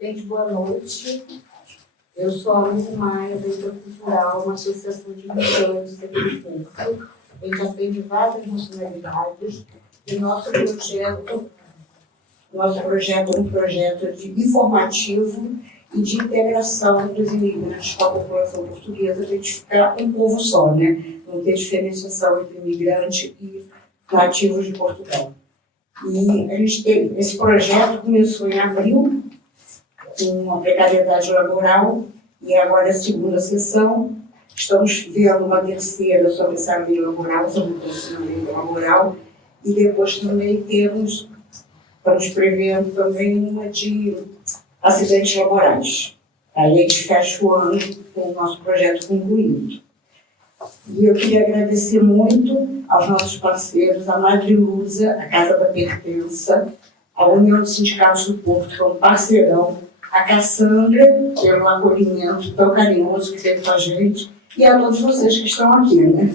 Gente, boa noite. Eu sou a Luísa Maia, da Intercultural, uma associação de migrantes aqui do Porto. A gente atende várias nacionalidades e nosso projeto é um projeto informativo e de integração dos imigrantes com a população portuguesa, para a gente ficar um povo só, né? Não ter diferenciação entre imigrante e nativos de Portugal. E a gente tem, esse projeto começou em abril, com uma precariedade laboral, e agora é a segunda sessão. Estamos vendo uma terceira sobre essa lei laboral, sobre a lei laboral, e depois também estamos prevendo também uma de acidentes laborais. Aí a gente fecha o ano com o nosso projeto concluído. E eu queria agradecer muito aos nossos parceiros, a Madre Lusa, a Casa da Pertença, a União dos Sindicatos do Porto, que é um parceirão, a Cassandra, pelo acolhimento tão carinhoso que teve com a gente, e a todos vocês que estão aqui, né?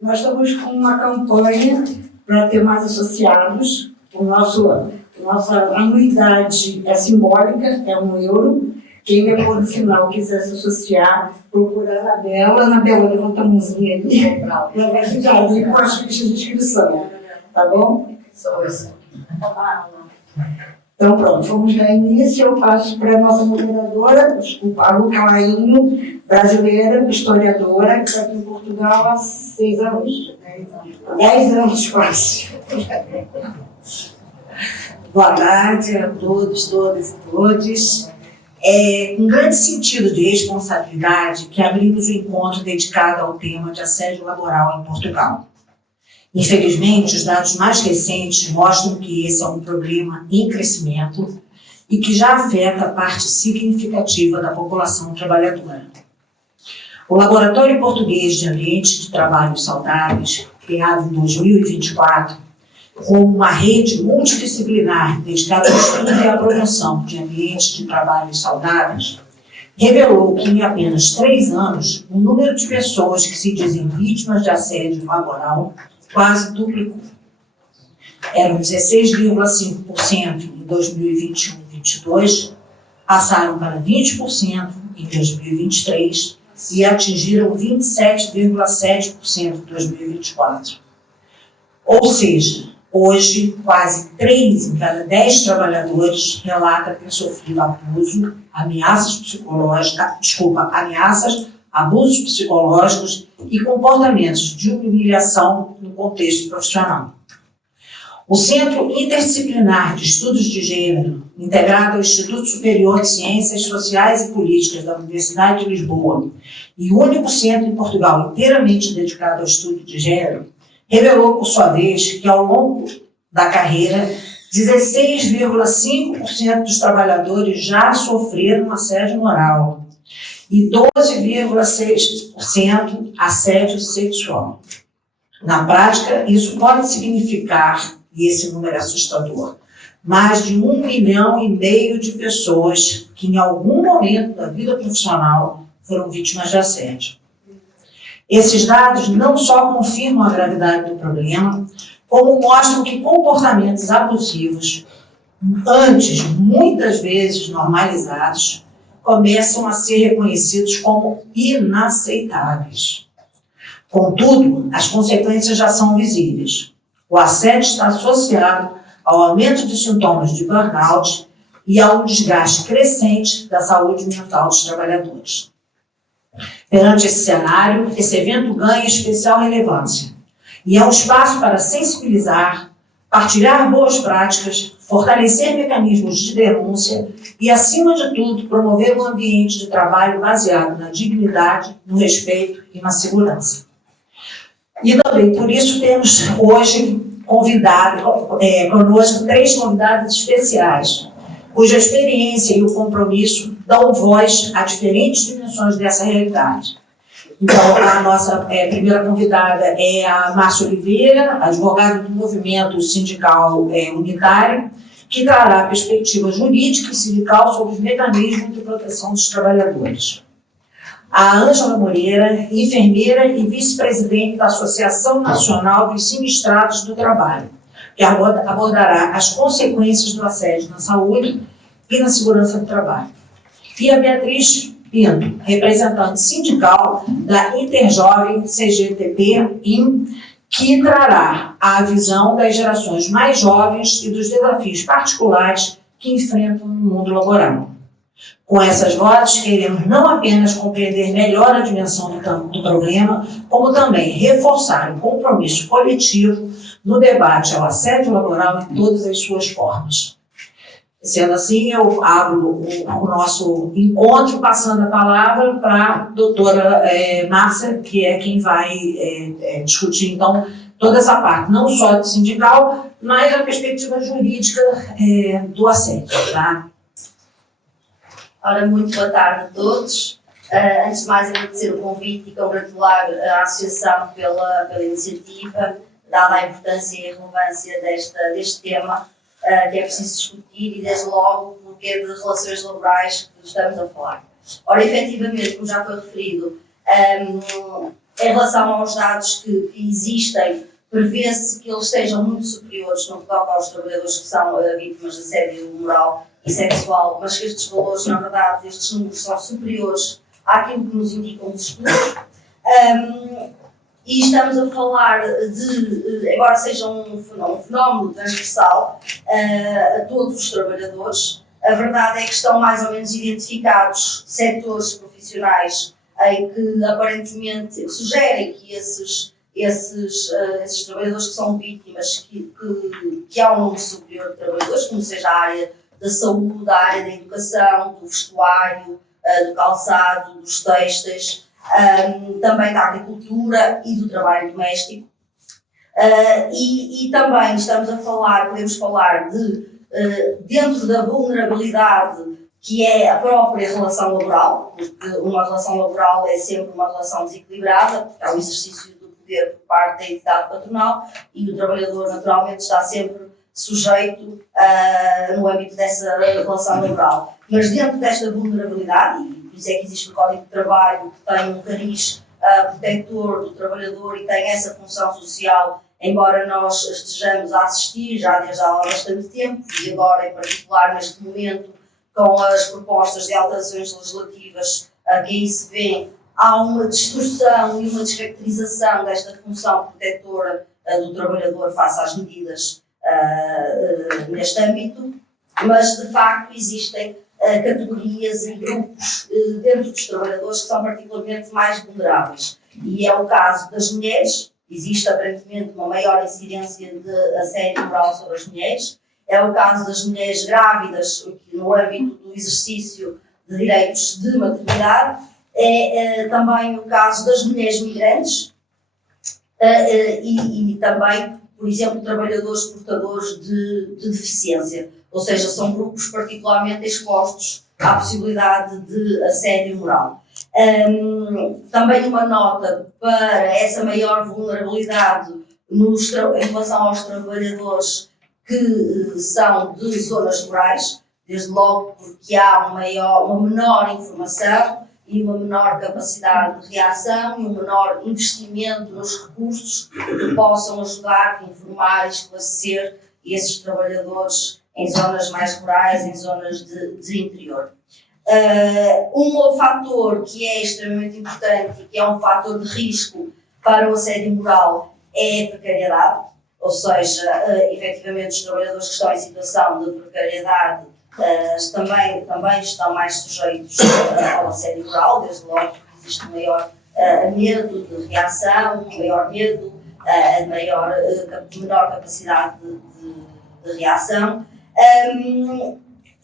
Nós estamos com uma campanha para ter mais associados. Nossa anuidade é simbólica, é €1. Quem depois no final quiser se associar, procura a Anabela levanta a mãozinha ali, ela vai ficar ali com as fichas de inscrição, tá bom? Então pronto, vamos dar início. Eu passo para a nossa moderadora, a Luca Lainho, brasileira, historiadora, que está aqui em Portugal há 6 anos, 10 anos quase. Boa tarde a todos, todas e todos. É com grande sentido de responsabilidade que abrimos o encontro dedicado ao tema de assédio laboral em Portugal. Infelizmente, os dados mais recentes mostram que esse é um problema em crescimento e que já afeta parte significativa da população trabalhadora. O Laboratório Português de Ambientes de Trabalho Saudáveis, criado em 2024, como uma rede multidisciplinar dedicada ao estudo e à promoção de ambientes de trabalho saudáveis, revelou que em apenas 3 anos, o número de pessoas que se dizem vítimas de assédio laboral quase duplicou. Eram 16,5% em 2021-22, passaram para 20% em 2023 e atingiram 27,7% em 2024. Ou seja, hoje, quase 3 em cada 10 trabalhadores relata ter sofrido abuso, abusos psicológicos e comportamentos de humilhação no contexto profissional. O Centro Interdisciplinar de Estudos de Gênero, integrado ao Instituto Superior de Ciências Sociais e Políticas da Universidade de Lisboa, e o único centro em Portugal inteiramente dedicado ao estudo de gênero, revelou, por sua vez, que ao longo da carreira, 16,5% dos trabalhadores já sofreram assédio moral e 12,6% assédio sexual. Na prática, isso pode significar, e esse número é assustador, mais de 1,5 milhão de pessoas que em algum momento da vida profissional foram vítimas de assédio. Esses dados não só confirmam a gravidade do problema, como mostram que comportamentos abusivos, antes muitas vezes normalizados, começam a ser reconhecidos como inaceitáveis. Contudo, as consequências já são visíveis. O assédio está associado ao aumento de sintomas de burnout e ao desgaste crescente da saúde mental dos trabalhadores. Perante esse cenário, esse evento ganha especial relevância e é um espaço para sensibilizar, partilhar boas práticas, fortalecer mecanismos de denúncia e, acima de tudo, promover um ambiente de trabalho baseado na dignidade, no respeito e na segurança. E também, por isso, temos hoje conosco 3 convidados especiais, cuja experiência e o compromisso dão voz a diferentes dimensões dessa realidade. Então, a nossa primeira convidada é a Márcia Oliveira, advogada do movimento sindical unitário, que trará perspectiva jurídica e sindical sobre os mecanismos de proteção dos trabalhadores. A Ângela Moreira, enfermeira e vice-presidente da Associação Nacional dos Sinistrados do Trabalho, que abordará as consequências do assédio na saúde e na segurança do trabalho. E a Beatriz Pinto, representante sindical da Interjovem CGTP-IM, que trará a visão das gerações mais jovens e dos desafios particulares que enfrentam no mundo laboral. Com essas vozes, queremos não apenas compreender melhor a dimensão do problema, como também reforçar o compromisso coletivo no debate ao assédio laboral em todas as suas formas. Sendo assim, eu abro o nosso encontro, passando a palavra para a doutora Márcia, que é quem vai discutir, então, toda essa parte, não só do sindical, mas a perspectiva jurídica do assédio, tá? Ora, muito boa tarde a todos. Antes de mais, agradecer o convite e congratular a Associação pela iniciativa, dada a importância e a relevância deste tema, que é preciso discutir, e desde logo o porquê de relações laborais que estamos a falar. Ora, efetivamente, como já foi referido, em relação aos dados que existem, prevê-se que eles sejam muito superiores no que toca aos trabalhadores que são vítimas de assédio moral e sexual, mas que estes valores, na verdade, estes números são superiores àquilo que nos indicam os estudos. E estamos a falar de, embora seja um fenómeno transversal a todos os trabalhadores, a verdade é que estão mais ou menos identificados setores profissionais em que aparentemente sugerem que esses trabalhadores que são vítimas, que há um número superior de trabalhadores, como seja a área da saúde, a área da educação, do vestuário, do calçado, dos têxteis, também da agricultura e do trabalho doméstico. E também podemos falar de, dentro da vulnerabilidade que é a própria relação laboral, porque uma relação laboral é sempre uma relação desequilibrada, porque há o exercício do poder por parte da entidade patronal e o trabalhador naturalmente está sempre sujeito no âmbito dessa relação laboral. Mas dentro desta vulnerabilidade, e por isso é que existe o Código de Trabalho, que tem um cariz protetor do trabalhador e tem essa função social, embora nós estejamos a assistir já desde há bastante tempo, e agora em particular neste momento, com as propostas de alterações legislativas que aí se vê, há uma distorção e uma descaracterização desta função protetora do trabalhador face às medidas neste âmbito, mas de facto existem categorias e grupos dentro dos trabalhadores que são particularmente mais vulneráveis. E é o caso das mulheres, existe aparentemente uma maior incidência de assédio moral sobre as mulheres, é o caso das mulheres grávidas, no âmbito do exercício de direitos de maternidade, é também o caso das mulheres migrantes e também, por exemplo, trabalhadores portadores de deficiência, ou seja, são grupos particularmente expostos à possibilidade de assédio moral. Também uma nota para essa maior vulnerabilidade em relação aos trabalhadores que são de zonas rurais, desde logo porque há uma menor informação e uma menor capacidade de reação e um menor investimento nos recursos que possam ajudar a informar e esclarecer esses trabalhadores em zonas mais rurais, em zonas de interior. Um fator que é extremamente importante e que é um fator de risco para o assédio moral é a precariedade, ou seja, efetivamente os trabalhadores que estão em situação de precariedade também estão mais sujeitos ao assédio moral, desde logo porque existe maior medo de reação, maior medo, menor capacidade de reação.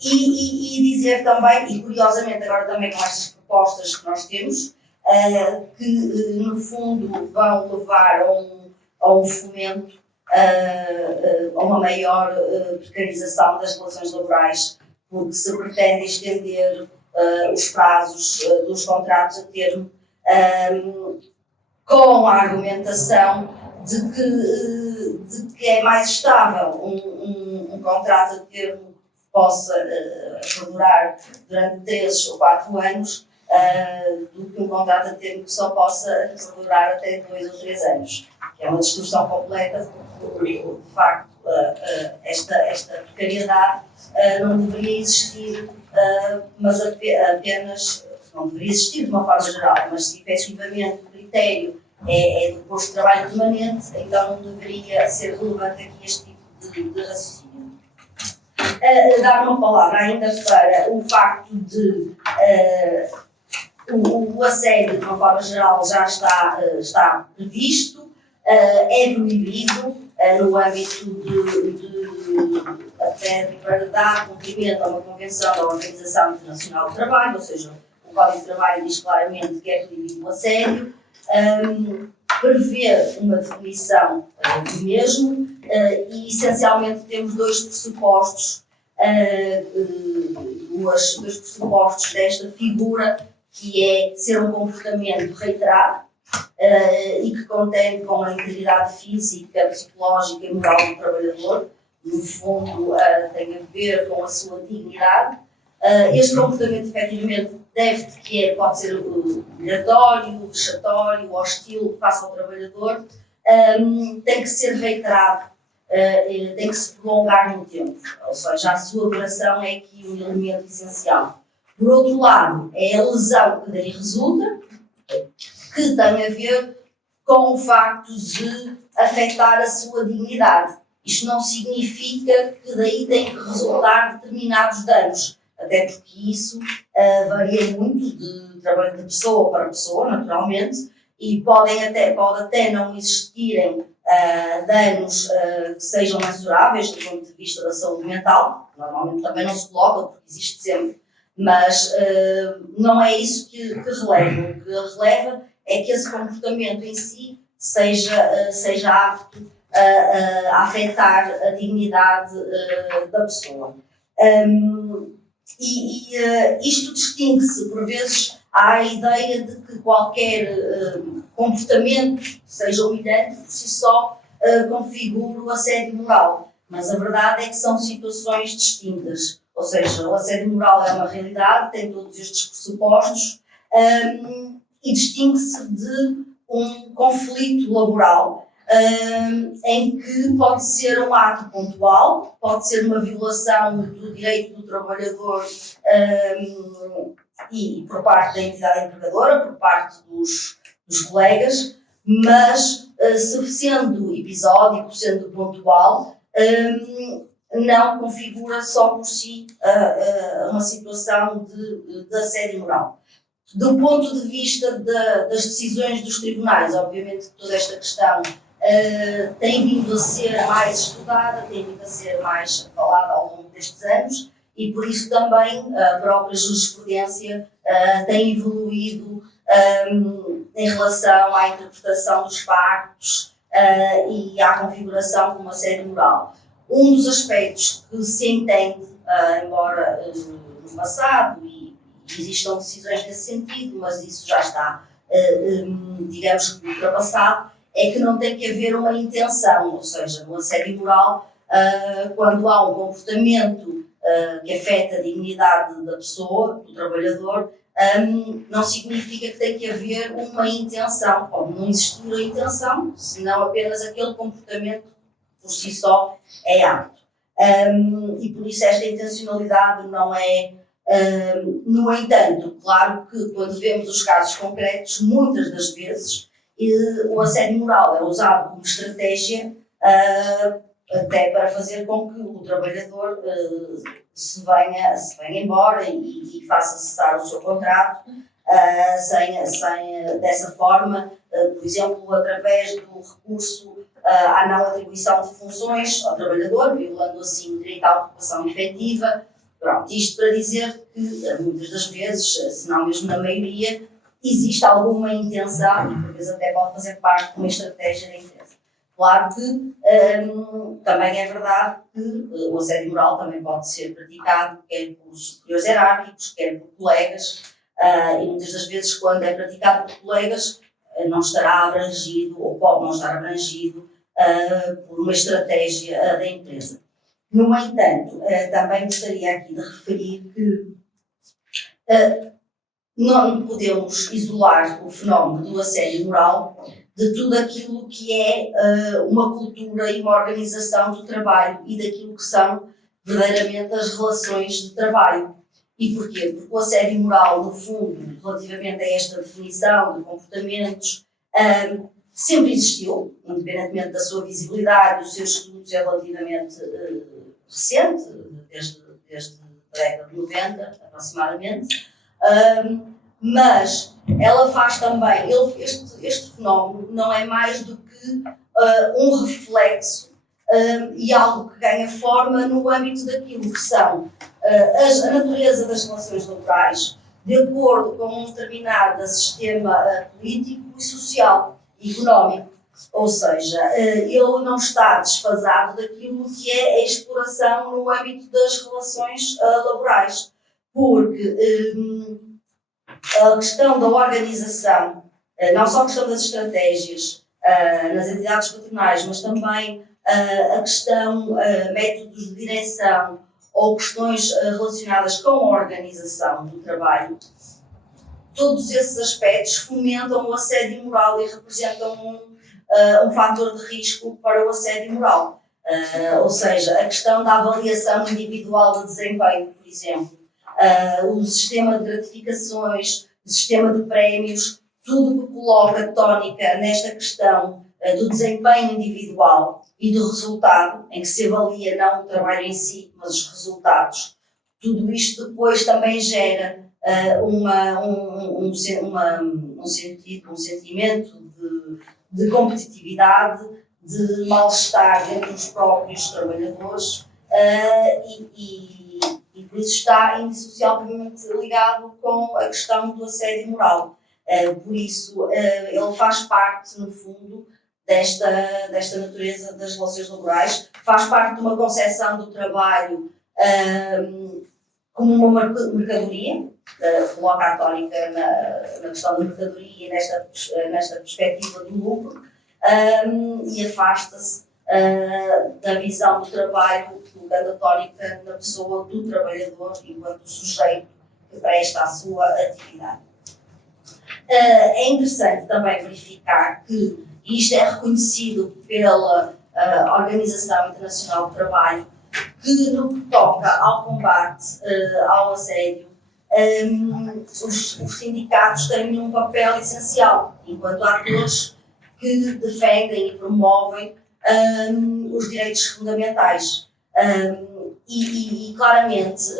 E dizer também, e curiosamente agora também com estas propostas que nós temos, que no fundo vão levar a um fomento, a uma maior precarização das relações laborais, porque se pretende estender os prazos dos contratos a termo, com a argumentação de que é mais estável um contrato a termo que possa perdurar durante 3 ou 4 anos do que um contrato a termo que só possa durar até 2 ou 3 anos, que é uma distorção completa, porque, de facto, esta precariedade não deveria existir, mas apenas, não deveria existir de uma forma geral, mas se efetivamente o critério é do posto de trabalho permanente, então não deveria ser relevante aqui este tipo de raciocínio. Dar uma palavra ainda para o facto de o assédio, de uma forma geral, já está previsto, é proibido no âmbito até para dar cumprimento a uma convenção da Organização Internacional do Trabalho, ou seja, o Código de Trabalho diz claramente que é proibido o assédio, prevê uma definição do mesmo e essencialmente temos dois pressupostos desta figura, que é ser um comportamento reiterado e que contém com a integridade física, psicológica e moral do trabalhador. No fundo, tem a ver com a sua dignidade. Este comportamento, efetivamente, pode ser humilhatório, vexatório, hostil, face ao trabalhador, tem que ser reiterado, tem que se prolongar no tempo, ou seja, a sua duração é aqui um elemento essencial. Por outro lado, é a lesão que daí resulta, que tem a ver com o facto de afetar a sua dignidade. Isto não significa que daí tem que resultar determinados danos, até porque isso varia muito de trabalho de pessoa para pessoa, naturalmente, e pode até não existirem danos que sejam mensuráveis do ponto de vista da saúde mental, normalmente também não se coloca, porque existe sempre, mas não é isso que releva. O que releva é que esse comportamento em si seja apto a afetar a dignidade da pessoa. Isto distingue-se, por vezes, à ideia de que qualquer comportamento, seja humilhante, por si só, configura o assédio moral. Mas a verdade é que são situações distintas. Ou seja, o assédio moral é uma realidade, tem todos estes pressupostos e distingue-se de um conflito laboral em que pode ser um ato pontual, pode ser uma violação do direito do trabalhador e por parte da entidade empregadora, por parte dos colegas, mas sendo episódico, sendo pontual, não configura só por si uma situação de assédio moral. Do ponto de vista das decisões dos tribunais, obviamente toda esta questão tem vindo a ser mais estudada, tem vindo a ser mais falada ao longo destes anos e por isso também a própria jurisprudência tem evoluído em relação à interpretação dos factos e à configuração como assédio moral. Um dos aspectos que se entende, embora no passado e existam decisões nesse sentido, mas isso já está, digamos, ultrapassado, é que não tem que haver uma intenção, ou seja, no assédio moral, quando há um comportamento que afeta a dignidade da pessoa, do trabalhador, não significa que tem que haver uma intenção. Pode não existir a intenção, senão apenas aquele comportamento por si só é apto. E por isso esta intencionalidade não é. No entanto, claro que quando vemos os casos concretos, muitas das vezes o assédio moral é usado como estratégia até para fazer com que o trabalhador se venha embora e faça cessar o seu contrato dessa forma, por exemplo, através do recurso à não atribuição de funções ao trabalhador, violando assim o direito à ocupação efetiva. Pronto, isto para dizer que muitas das vezes, se não mesmo na maioria, existe alguma intenção e por vezes até pode fazer parte de uma estratégia da empresa. Claro que também é verdade que o assédio moral também pode ser praticado quer por superiores hierárquicos, quer por colegas, e muitas das vezes quando é praticado por colegas não estará abrangido ou pode não estar abrangido por uma estratégia da empresa. No entanto, também gostaria aqui de referir que não podemos isolar o fenómeno do assédio moral de tudo aquilo que é uma cultura e uma organização do trabalho e daquilo que são verdadeiramente as relações de trabalho. E porquê? Porque o assédio moral, no fundo, relativamente a esta definição de comportamentos, sempre existiu, independentemente da sua visibilidade. O seu estudo é relativamente recente, desde a década de 90, aproximadamente. Mas ela faz também, este fenómeno não é mais do que um reflexo e algo que ganha forma no âmbito daquilo que são a natureza das relações laborais, de acordo com um determinado sistema político e social e económico. Ou seja, ele não está desfasado daquilo que é a exploração no âmbito das relações laborais, porque a questão da organização, não só a questão das estratégias nas entidades patronais, mas também a questão, métodos de direção ou questões relacionadas com a organização do trabalho, todos esses aspectos fomentam o assédio moral e representam um fator de risco para o assédio moral. Ou seja, a questão da avaliação individual de desempenho, por exemplo, o sistema de gratificações, o sistema de prémios, tudo que coloca tónica nesta questão do desempenho individual e do resultado, em que se avalia não o trabalho em si, mas os resultados. Tudo isto depois também gera um sentimento de competitividade, de mal-estar entre os próprios trabalhadores e por isso está indissociavelmente ligado com a questão do assédio moral. Por isso, ele faz parte, no fundo, desta natureza das relações laborais, faz parte de uma concepção do trabalho como uma mercadoria, coloca a tónica na questão da mercadoria e nesta perspectiva do lucro, e afasta-se da visão do trabalho, colocando a tónica na pessoa do trabalhador enquanto sujeito que presta a sua atividade. É interessante também verificar que isto é reconhecido pela Organização Internacional do Trabalho, que no que toca ao combate ao assédio, os sindicatos têm um papel essencial enquanto atores que defendem e promovem os direitos fundamentais. E claramente,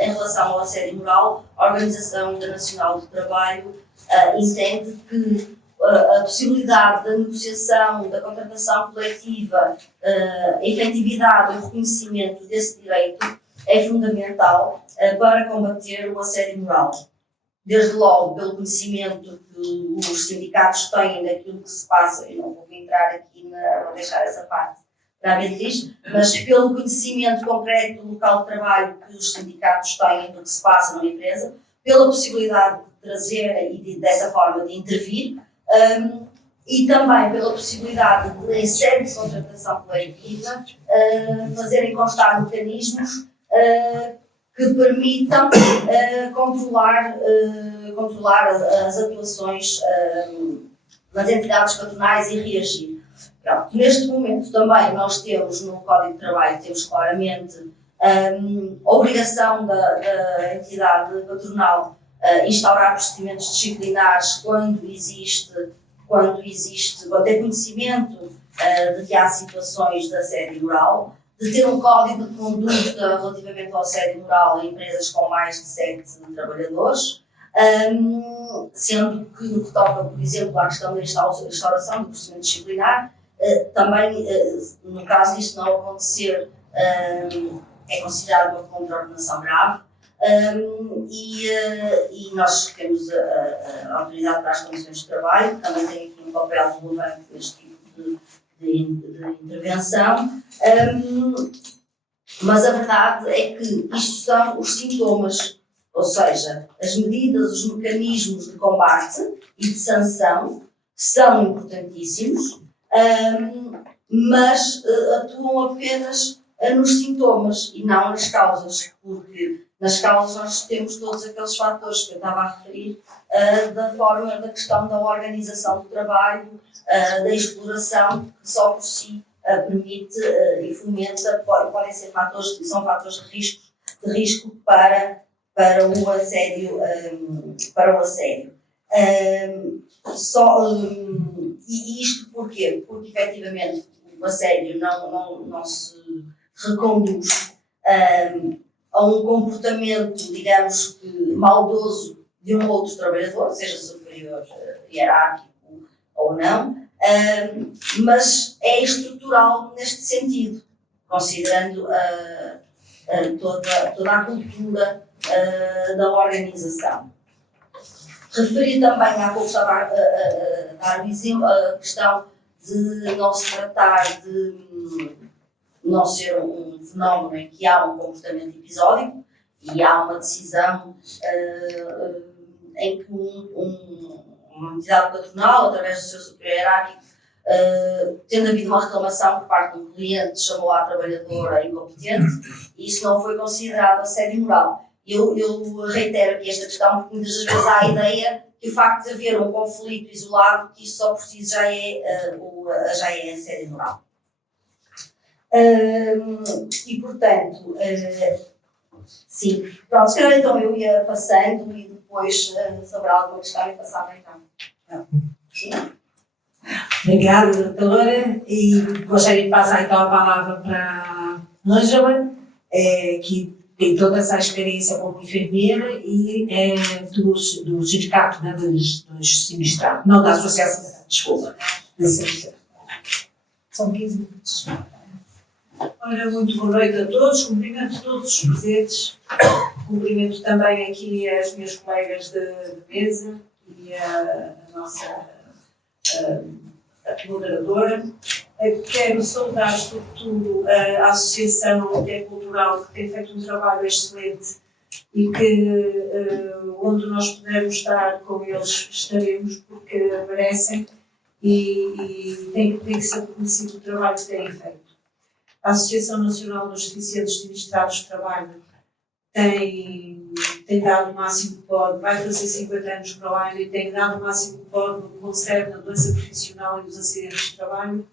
em relação ao assédio moral, a Organização Internacional do Trabalho entende que a possibilidade da negociação, da contratação coletiva, a efetividade e o reconhecimento desse direito é fundamental para combater o assédio moral. Desde logo, pelo conhecimento que os sindicatos têm daquilo que se passa, eu não vou entrar aqui, vou deixar essa parte para a Beatriz, mas pelo conhecimento concreto do local de trabalho que os sindicatos têm do que se passa na empresa, pela possibilidade de trazer e dessa forma de intervir, e também pela possibilidade de, em sede de contratação coletiva, fazerem constar mecanismos que permitam controlar as atuações das entidades patronais e reagir. Pronto. Neste momento também nós temos no Código de Trabalho, temos claramente a obrigação da entidade patronal instaurar procedimentos disciplinares quando é conhecimento de que há situações de assédio moral, de ter um código de conduta relativamente ao assédio moral em empresas com mais de 7 trabalhadores, sendo que no que toca, por exemplo, à questão da instauração do procedimento disciplinar, também, no caso disso não acontecer, é considerado uma contraordenação grave. E nós temos a Autoridade para as Condições de Trabalho, que também tem aqui um papel relevante neste tipo de intervenção, mas a verdade é que isto são os sintomas, ou seja, as medidas, os mecanismos de combate e de sanção são importantíssimos, mas atuam apenas nos sintomas e não nas causas, porque nas causas nós temos todos aqueles fatores que eu estava a referir, da questão da organização do trabalho, da exploração, que só por si permite e fomenta, podem ser são fatores de risco para o assédio. E isto porquê? Porque efetivamente o assédio não se reconduz a um comportamento, digamos, maldoso de um outro trabalhador, seja superior, hierárquico ou não, mas é estrutural neste sentido, considerando toda a cultura da organização. Referi também, há pouco estava a dar o exemplo, a questão de não se tratar de não ser um fenómeno em que há um comportamento episódico e há uma decisão em que uma entidade patronal, através do seu superior hierárquico, tendo havido uma reclamação por parte de um cliente, chamou a trabalhadora incompetente, e isso não foi considerado assédio moral. Eu reitero aqui esta questão porque muitas das vezes há a ideia que o facto de haver um conflito isolado, que isso só por si já é assédio moral. E portanto, sim, pronto, se calhar então eu ia passando e depois sobre alguma questão e passava então. Sim. Obrigada, doutora. E gostaria de passar então a palavra para a Ângela, que tem toda essa experiência como enfermeira e do sindicato, né, dos sinistrados, não da associação, desculpa. São 15 minutos. Ora, muito boa noite a todos, cumprimento todos os presentes, cumprimento também aqui as minhas colegas de mesa e a nossa moderadora. Quero saudar, sobretudo, a Associação Intercultural, que tem feito um trabalho excelente e que, onde nós pudermos estar com eles, estaremos, porque merecem e tem que ser reconhecido o trabalho que têm feito. A Associação Nacional dos Deficientes Sinistrados de Trabalho tem dado o máximo que pode, vai fazer 50 anos para o ano e tem dado o máximo que pode no que concerne a doença profissional e os acidentes de trabalho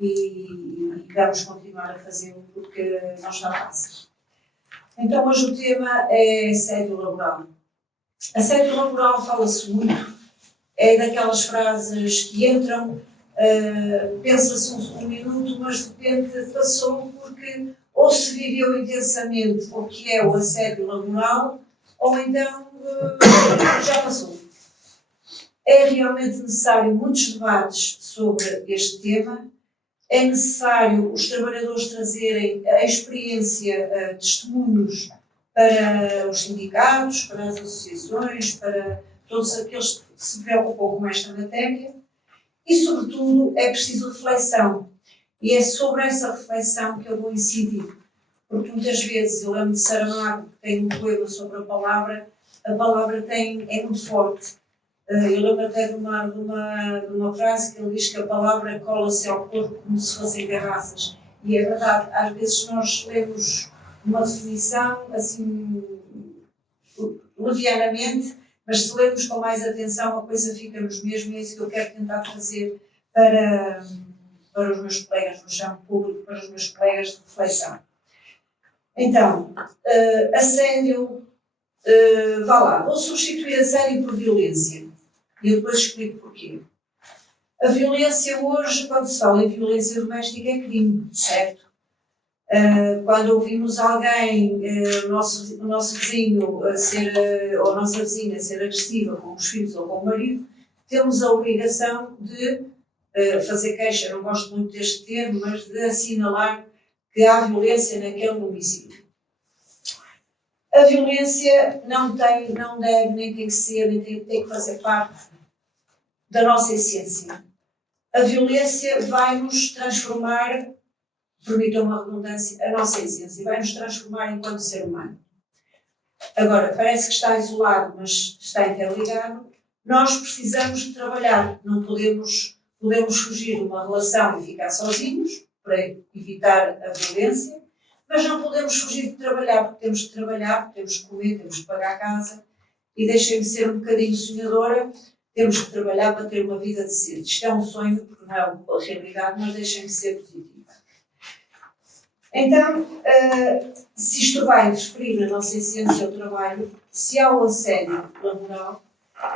e vamos continuar a fazê-lo porque não está fácil. Então hoje o tema é assédio laboral. Assédio laboral fala-se muito, é daquelas frases que entram, pensa-se um minuto, mas de repente passou porque ou se viveu intensamente o que é o assédio laboral, ou então já passou. É realmente necessário muitos debates sobre este tema, é necessário os trabalhadores trazerem a experiência, testemunhos para os sindicatos, para as associações, para todos aqueles que se preocupam com esta matéria e, sobretudo, é preciso reflexão. E é sobre essa reflexão que eu vou incidir. Porque muitas vezes, eu lembro de Saramago, que tem um poema sobre a palavra é muito forte. Eu lembro até de uma frase que ele diz que a palavra cola-se ao corpo como se fossem garrafas. E é verdade, às vezes nós lemos uma definição assim, levianamente, mas se lemos com mais atenção, a coisa fica-nos mesmo, e é isso que eu quero tentar trazer para os meus colegas no chão público, para os meus colegas de reflexão. Então, assédio, vá lá, vou substituir assédio por violência. E eu depois explico porquê. A violência hoje, quando se fala em violência doméstica, é crime, certo? Quando ouvimos alguém, o nosso vizinho ou a nossa vizinha ser agressiva com os filhos ou com o marido, temos a obrigação de fazer queixa, não gosto muito deste termo, mas de assinalar que há violência naquele domicílio. A violência não deve, nem tem que ser, nem tem que fazer parte da nossa essência. A violência vai-nos transformar, permitam uma redundância, a nossa essência, vai-nos transformar enquanto ser humano. Agora, parece que está isolado, mas está interligado. Nós precisamos de trabalhar, não podemos fugir de uma relação e ficar sozinhos, para evitar a violência, mas não podemos fugir de trabalhar, porque temos de trabalhar, porque temos de comer, temos de pagar a casa, e deixem-me ser um bocadinho sonhadora, temos que trabalhar para ter uma vida decente. Isto é um sonho, porque não é a realidade, mas deixem-me ser positiva. Então, se isto vai interferir na nossa essência do trabalho, se há o assédio laboral,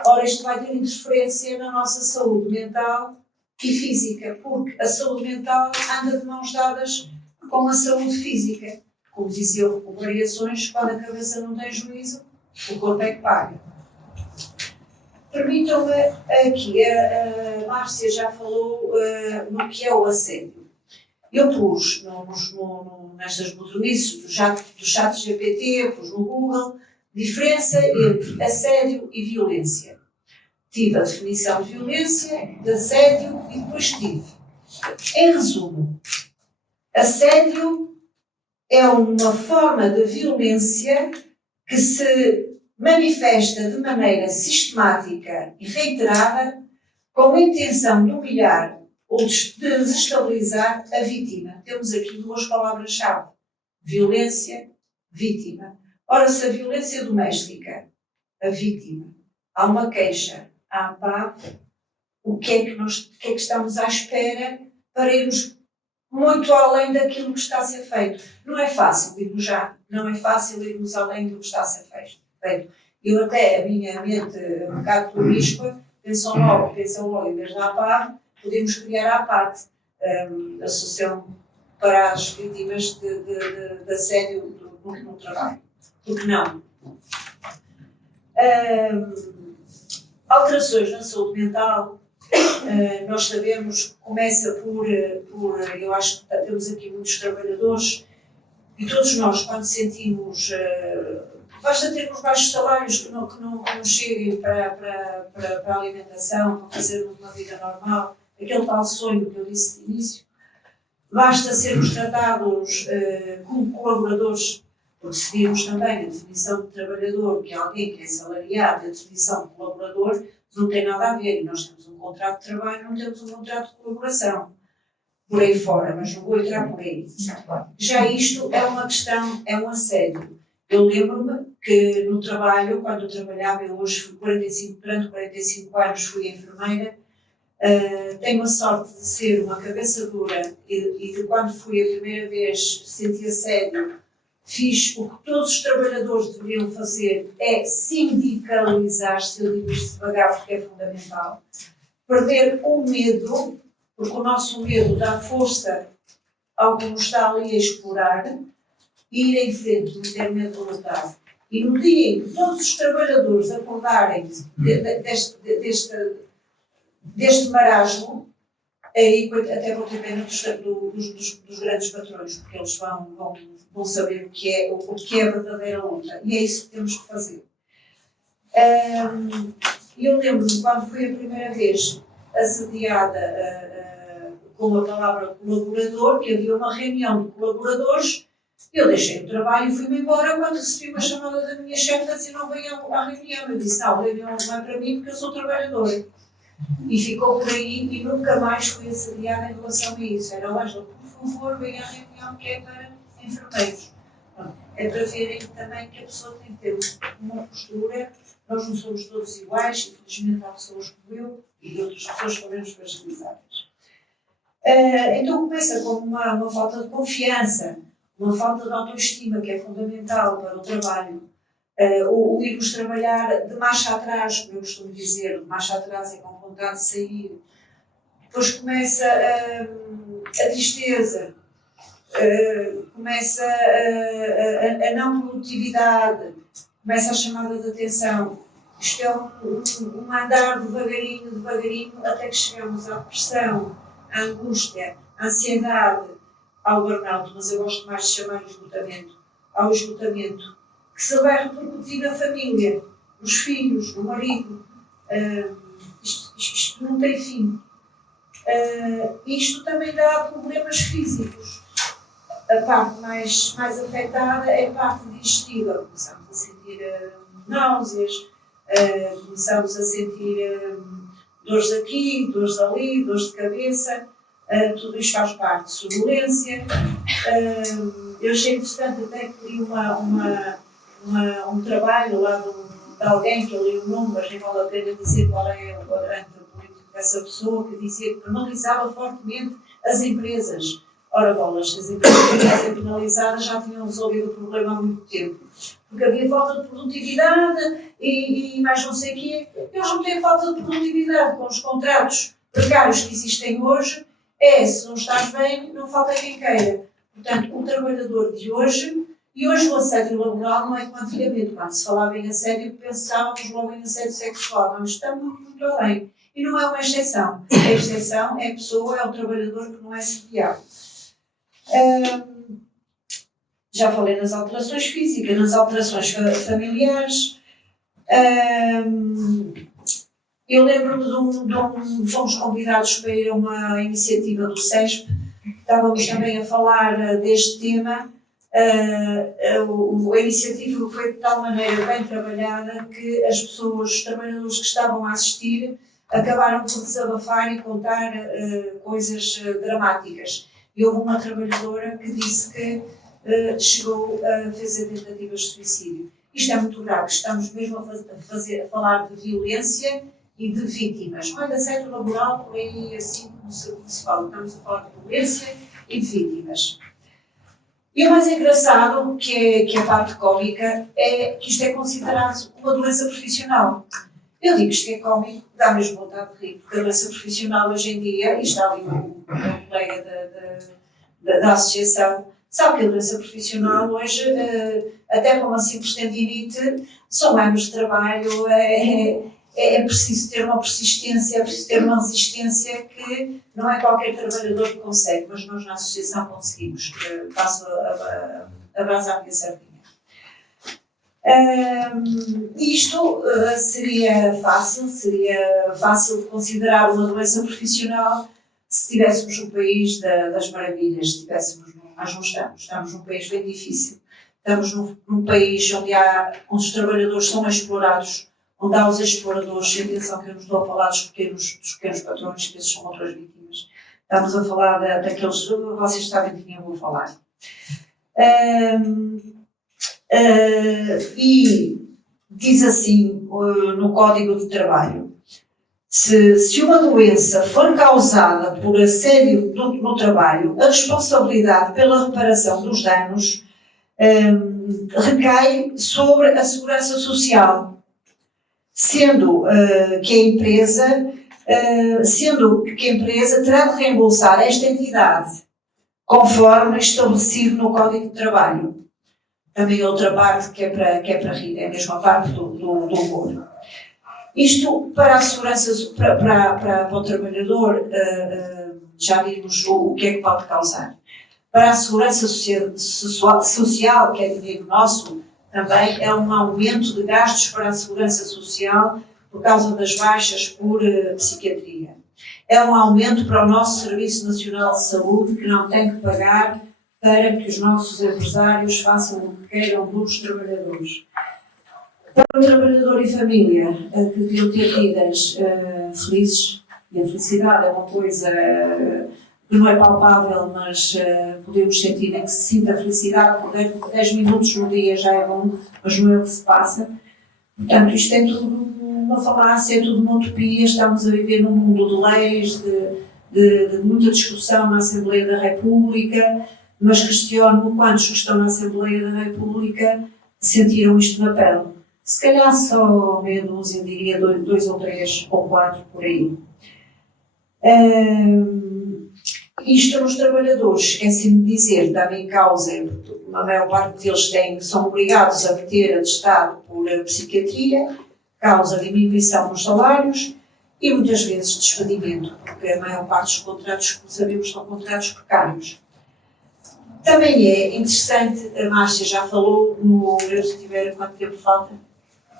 ora, isto vai ter interferência na nossa saúde mental e física, porque a saúde mental anda de mãos dadas com a saúde física. Como dizia o Variações, quando a cabeça não tem juízo, o corpo é que paga. Permitam-me aqui, a Márcia já falou no que é o assédio. Eu pus nestas botomices do chat GPT, pus no Google, diferença entre assédio e violência. Tive a definição de violência, de assédio e depois tive. Em resumo, assédio é uma forma de violência que se manifesta de maneira sistemática e reiterada com a intenção de humilhar ou de desestabilizar a vítima. Temos aqui duas palavras-chave: violência, vítima. Ora, se a violência doméstica, a vítima, há uma queixa, há amparo, o que é que estamos à espera para irmos muito além daquilo que está a ser feito? Não é fácil, digo já, não é fácil irmos além do que está a ser feito. Eu até, a minha mente um bocado promíscua, pensam logo, em vez da APAV, podemos criar a APAT, a Associação para as Vítimas de Assédio no Trabalho. Por que não? Alterações na saúde mental, nós sabemos que começa por, eu acho que temos aqui muitos trabalhadores, e todos nós, quando sentimos, basta termos baixos salários que não cheguem para a alimentação, para fazermos uma vida normal, aquele tal sonho que eu disse de início, basta sermos tratados como colaboradores, porque se virmos também a definição de trabalhador, que é alguém que é salariado, a definição de colaborador, não tem nada a ver, e nós temos um contrato de trabalho, não temos um contrato de colaboração, por aí fora, mas não vou entrar por aí. Já isto é uma questão, é um assédio. Eu lembro-me que no trabalho, quando eu trabalhava, eu hoje durante 45 anos fui enfermeira, tenho a sorte de ser uma cabeça dura e de quando fui a primeira vez senti assédio, fiz o que todos os trabalhadores deveriam fazer, é sindicalizar-se, eu digo isto devagar porque é fundamental, perder o medo, porque o nosso medo dá força ao que nos está ali a explorar, e ir em frente, não ter medo de lutar. E no dia em que todos os trabalhadores acordarem deste marasmo, aí até vou ter pena dos grandes patrões, porque eles vão saber o que é a verdadeira luta. E é isso que temos que fazer. Eu lembro-me quando fui a primeira vez assediada com a palavra colaborador, que havia uma reunião de colaboradores. Eu deixei o trabalho e fui-me embora quando recebi uma chamada da minha chefe a dizer não venha à reunião. Eu disse, não, a reunião não é para mim porque eu sou trabalhadora. E ficou por aí e nunca mais fui assediada em relação a isso. Era, Ângela, por favor, venha à reunião que é para enfermeiros. É para verem também que a pessoa tem que ter uma postura. Nós não somos todos iguais, infelizmente há pessoas como eu e outras pessoas com menos fragilizadas. Então começa com uma falta de confiança, uma falta de autoestima, que é fundamental para o trabalho. O irmos trabalhar de marcha atrás, como eu costumo dizer, de marcha atrás é com vontade de sair. Depois começa a tristeza, começa a não produtividade, começa a chamada de atenção. Isto é um andar devagarinho, até que chegamos à depressão, à angústia, à ansiedade, ao burnout, mas eu gosto mais de chamar de esgotamento, ao esgotamento, que se vai repercutir na família, nos filhos, no marido. Isto não tem fim. Isto também dá problemas físicos. A parte mais afetada é a parte digestiva. Começamos a sentir náuseas, começamos a sentir dores aqui, dores ali, dores de cabeça. Tudo isto faz parte de sonolência. eu achei interessante até que li um trabalho lá de alguém que eu li o nome, mas nem vale a pena dizer qual é o quadrante político dessa pessoa, que dizia que penalizava fortemente as empresas. Ora, bolas, se as empresas tivessem penalizadas já tinham resolvido o problema há muito tempo. Porque havia falta de produtividade e mais não sei o quê. Eles não têm falta de produtividade com os contratos precários que existem hoje. Se não estás bem, não falta quem queira. Portanto, o trabalhador de hoje, e hoje o assédio laboral não é como antigamente. Quando se falava em assédio, pensávamos logo em assédio sexual. Não, estamos muito além. E não é uma exceção. A exceção é a pessoa, é o trabalhador que não é sediado. Já falei nas alterações físicas, nas alterações familiares. Eu lembro-me fomos convidados para ir a uma iniciativa do SESP, estávamos também a falar deste tema. A iniciativa foi de tal maneira bem trabalhada que as pessoas, os trabalhadores que estavam a assistir, acabaram por desabafar e contar coisas dramáticas. E houve uma trabalhadora que disse que chegou a fazer tentativas de suicídio. Isto é muito grave, estamos mesmo a falar de violência e de vítimas. Não é de assédio laboral, por aí assim como se fala, estamos a falar de violência e de vítimas. E o mais engraçado, que é a parte cómica, é que isto é considerado uma doença profissional. Eu digo isto é cómico, dá mesmo vontade de rir, porque a doença profissional hoje em dia, e está ali o colega da associação, sabe que a doença profissional hoje, até com uma simples tendinite, são anos de trabalho, é preciso ter uma persistência, é preciso ter uma resistência que não é qualquer trabalhador que consegue, mas nós na associação conseguimos. Passo a brasa à minha sardinha. Isto seria fácil de considerar uma doença profissional se estivéssemos no país das maravilhas, mas não estamos num país bem difícil, estamos num país onde os trabalhadores são explorados, onde há os exploradores, sem atenção que eu não estou a falar dos pequenos patrões, que esses são outras vítimas, estamos a falar daqueles, vocês sabem de quem eu vou falar. E diz assim no Código de Trabalho: se uma doença for causada por assédio no trabalho, a responsabilidade pela reparação dos danos recai sobre a Segurança Social, sendo que a empresa terá de reembolsar esta entidade, conforme estabelecido no Código de Trabalho. Também outra parte que é para rir, é a mesma parte do humor. Isto para a segurança, para o trabalhador, já vimos o que é que pode causar. Para a segurança social, que é dinheiro nosso, também é um aumento de gastos para a segurança social por causa das baixas por psiquiatria. É um aumento para o nosso Serviço Nacional de Saúde, que não tem que pagar para que os nossos empresários façam o que queiram dos trabalhadores. Para o trabalhador e família, que deviam ter vidas felizes, e a felicidade é uma coisa que não é palpável, mas podemos sentir, é que se sinta a felicidade por 10 minutos no dia já é bom, mas não é o que se passa. Portanto, isto é tudo uma falácia, é tudo uma utopia, estamos a viver num mundo de leis, de muita discussão na Assembleia da República, mas questiono quantos que estão na Assembleia da República sentiram isto na pele. Se calhar só meia dúzia, diria 2 ou 3 ou 4 por aí. Isto nos trabalhadores, esqueci-me de dizer, também causa, a maior parte deles são obrigados a meter atestado por psiquiatria, causa diminuição nos salários e muitas vezes despedimento, porque a maior parte dos contratos, como sabemos, são contratos precários. Também é interessante, a Márcia já falou, se tiver quanto tempo falta?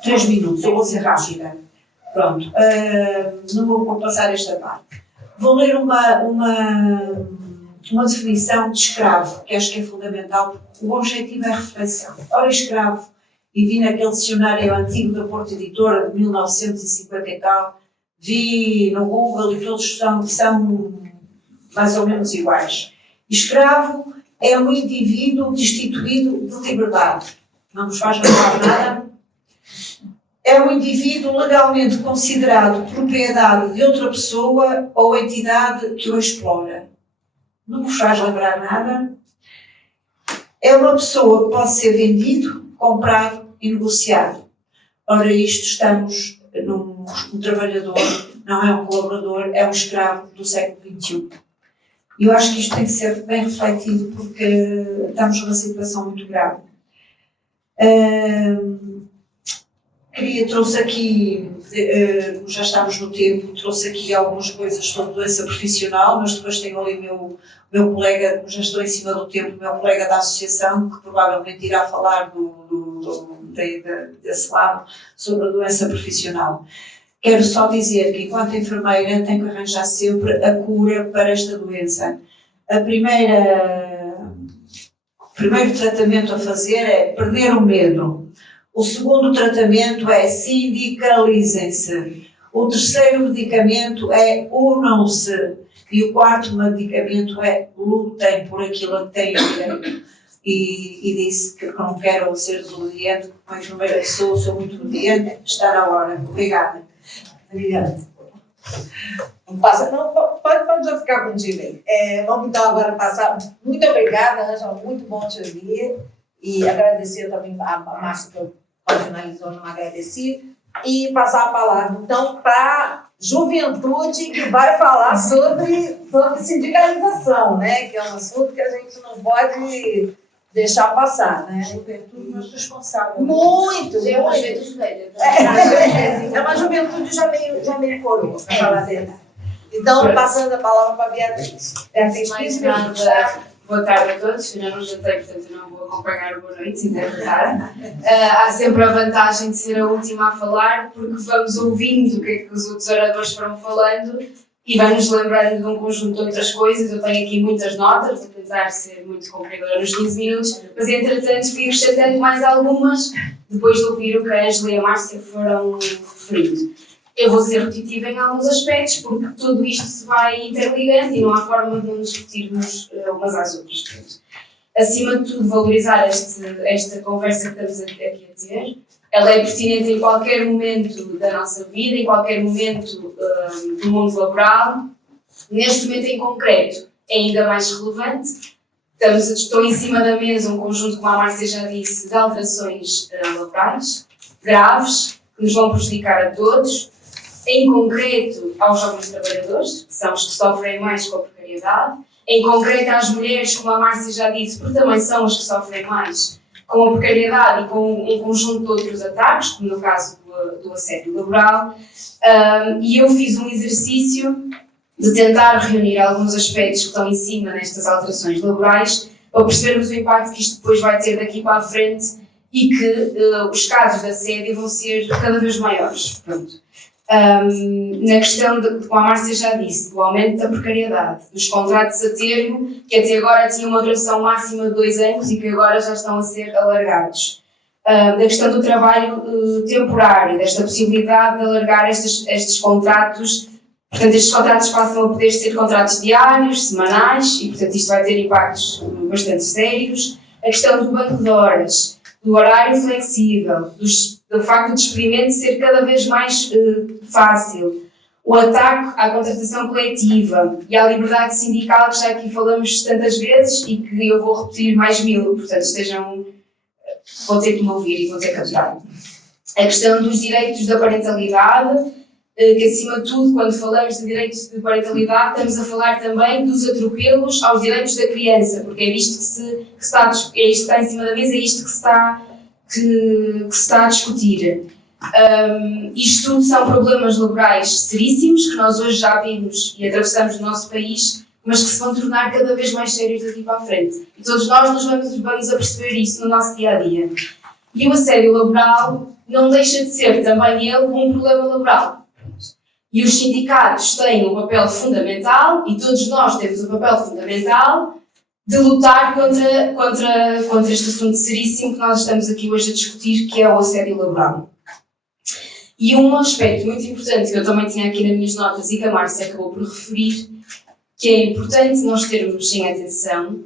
3 minutos, eu vou ser rápida. Pronto, não vou passar esta parte. Vou ler uma definição de escravo, que acho que é fundamental, porque o objetivo é a reflexão. Ora, escravo, e vi naquele dicionário antigo da Porta Editora, de 1950 e tal, vi no Google e todos são mais ou menos iguais. Escravo é um indivíduo destituído de liberdade. Não nos faz lembrar nada. É um indivíduo legalmente considerado propriedade de outra pessoa ou entidade que o explora. Não vos faz lembrar nada. É uma pessoa que pode ser vendido, comprado e negociado. Ora, isto estamos um trabalhador, não é um colaborador, é um escravo do século XXI. E eu acho que isto tem que ser bem refletido porque estamos numa situação muito grave. Trouxe aqui, já estamos no tempo, trouxe aqui algumas coisas sobre doença profissional, mas depois tenho ali meu colega, já estou em cima do tempo, meu colega da associação, que provavelmente irá falar desse lado, sobre a doença profissional. Quero só dizer que, enquanto enfermeira, tenho que arranjar sempre a cura para esta doença. O primeiro tratamento a fazer é perder o medo. O segundo tratamento é sindicalizem-se. O terceiro medicamento é unam-se. E o quarto medicamento é lutem por aquilo que têm direito. E disse que não quero ser desobediente, porque como enfermeira que sou muito obediente, está na hora. Obrigada. Obrigada. Pode já ficar contigo aí. Vamos então agora passar. Muito obrigada, Ângela, muito bom te ouvir. E agradecer também a Márcia, que eu finalizou, não agradeci. E passar a palavra, então, para a juventude, que vai falar sobre sindicalização, né? Que é um assunto que a gente não pode deixar passar, né? Juventude, mas responsável. Muito! É uma juventude velha. É uma juventude já meio coroa, para falar a verdade. Então, passando a palavra para a Beatriz. Beatriz, Mais nada. Boa tarde a todos. Eu não jantei, portanto eu não vou acompanhar o boa noite, se interpretar. Há sempre a vantagem de ser a última a falar, porque vamos ouvindo o que é que os outros oradores foram falando e vai-nos lembrando de um conjunto de outras coisas. Eu tenho aqui muitas notas, vou tentar ser muito cumpridora nos 15 minutos, mas entretanto fui acrescentando mais algumas, depois de ouvir o que a Ângela e a Márcia foram referindo. Eu vou ser repetitiva em alguns aspectos, porque tudo isto se vai interligando e não há forma de não discutirmos umas às outras. Portanto, acima de tudo, valorizar esta conversa que estamos aqui a ter. Ela é pertinente em qualquer momento da nossa vida, em qualquer momento do mundo laboral. Neste momento em concreto, é ainda mais relevante. Estou em cima da mesa um conjunto, como a Márcia já disse, de alterações laborais graves, que nos vão prejudicar a todos. Em concreto, aos jovens trabalhadores, que são os que sofrem mais com a precariedade. Em concreto, às mulheres, como a Márcia já disse, porque também são as que sofrem mais com a precariedade e com um conjunto de outros ataques, como no caso do assédio laboral. E eu fiz um exercício de tentar reunir alguns aspectos que estão em cima nestas alterações laborais para percebermos o impacto que isto depois vai ter daqui para a frente e que os casos de assédio vão ser cada vez maiores. Pronto. Na questão, como a Márcia já disse, do aumento da precariedade, dos contratos a termo, que até agora tinham uma duração máxima de 2 anos e que agora já estão a ser alargados. Da questão do trabalho temporário, desta possibilidade de alargar estes contratos. Portanto, estes contratos passam a poder ser contratos diários, semanais, e portanto isto vai ter impactos bastante sérios. A questão do banco de horas, do horário flexível, do facto de experimento ser cada vez mais fácil, o ataque à contratação coletiva e à liberdade sindical, que já aqui falamos tantas vezes e que eu vou repetir mais 1000, portanto vou ter que me ouvir e vou ter que aturar. A questão dos direitos da parentalidade, que acima de tudo, quando falamos de direitos de parentalidade, estamos a falar também dos atropelos aos direitos da criança, porque é isto que está em cima da mesa, é isto que se está a discutir. Isto tudo são problemas laborais seríssimos que nós hoje já vimos e atravessamos no nosso país, mas que se vão tornar cada vez mais sérios daqui para a frente. E todos nós nos vamos a perceber isso no nosso dia-a-dia. E o assédio laboral não deixa de ser também ele um problema laboral. E os sindicatos têm um papel fundamental, e todos nós temos um papel fundamental, de lutar contra este assunto seríssimo que nós estamos aqui hoje a discutir, que é o assédio laboral. E um aspecto muito importante que eu também tinha aqui nas minhas notas e que a Márcia acabou por referir, que é importante nós termos em atenção,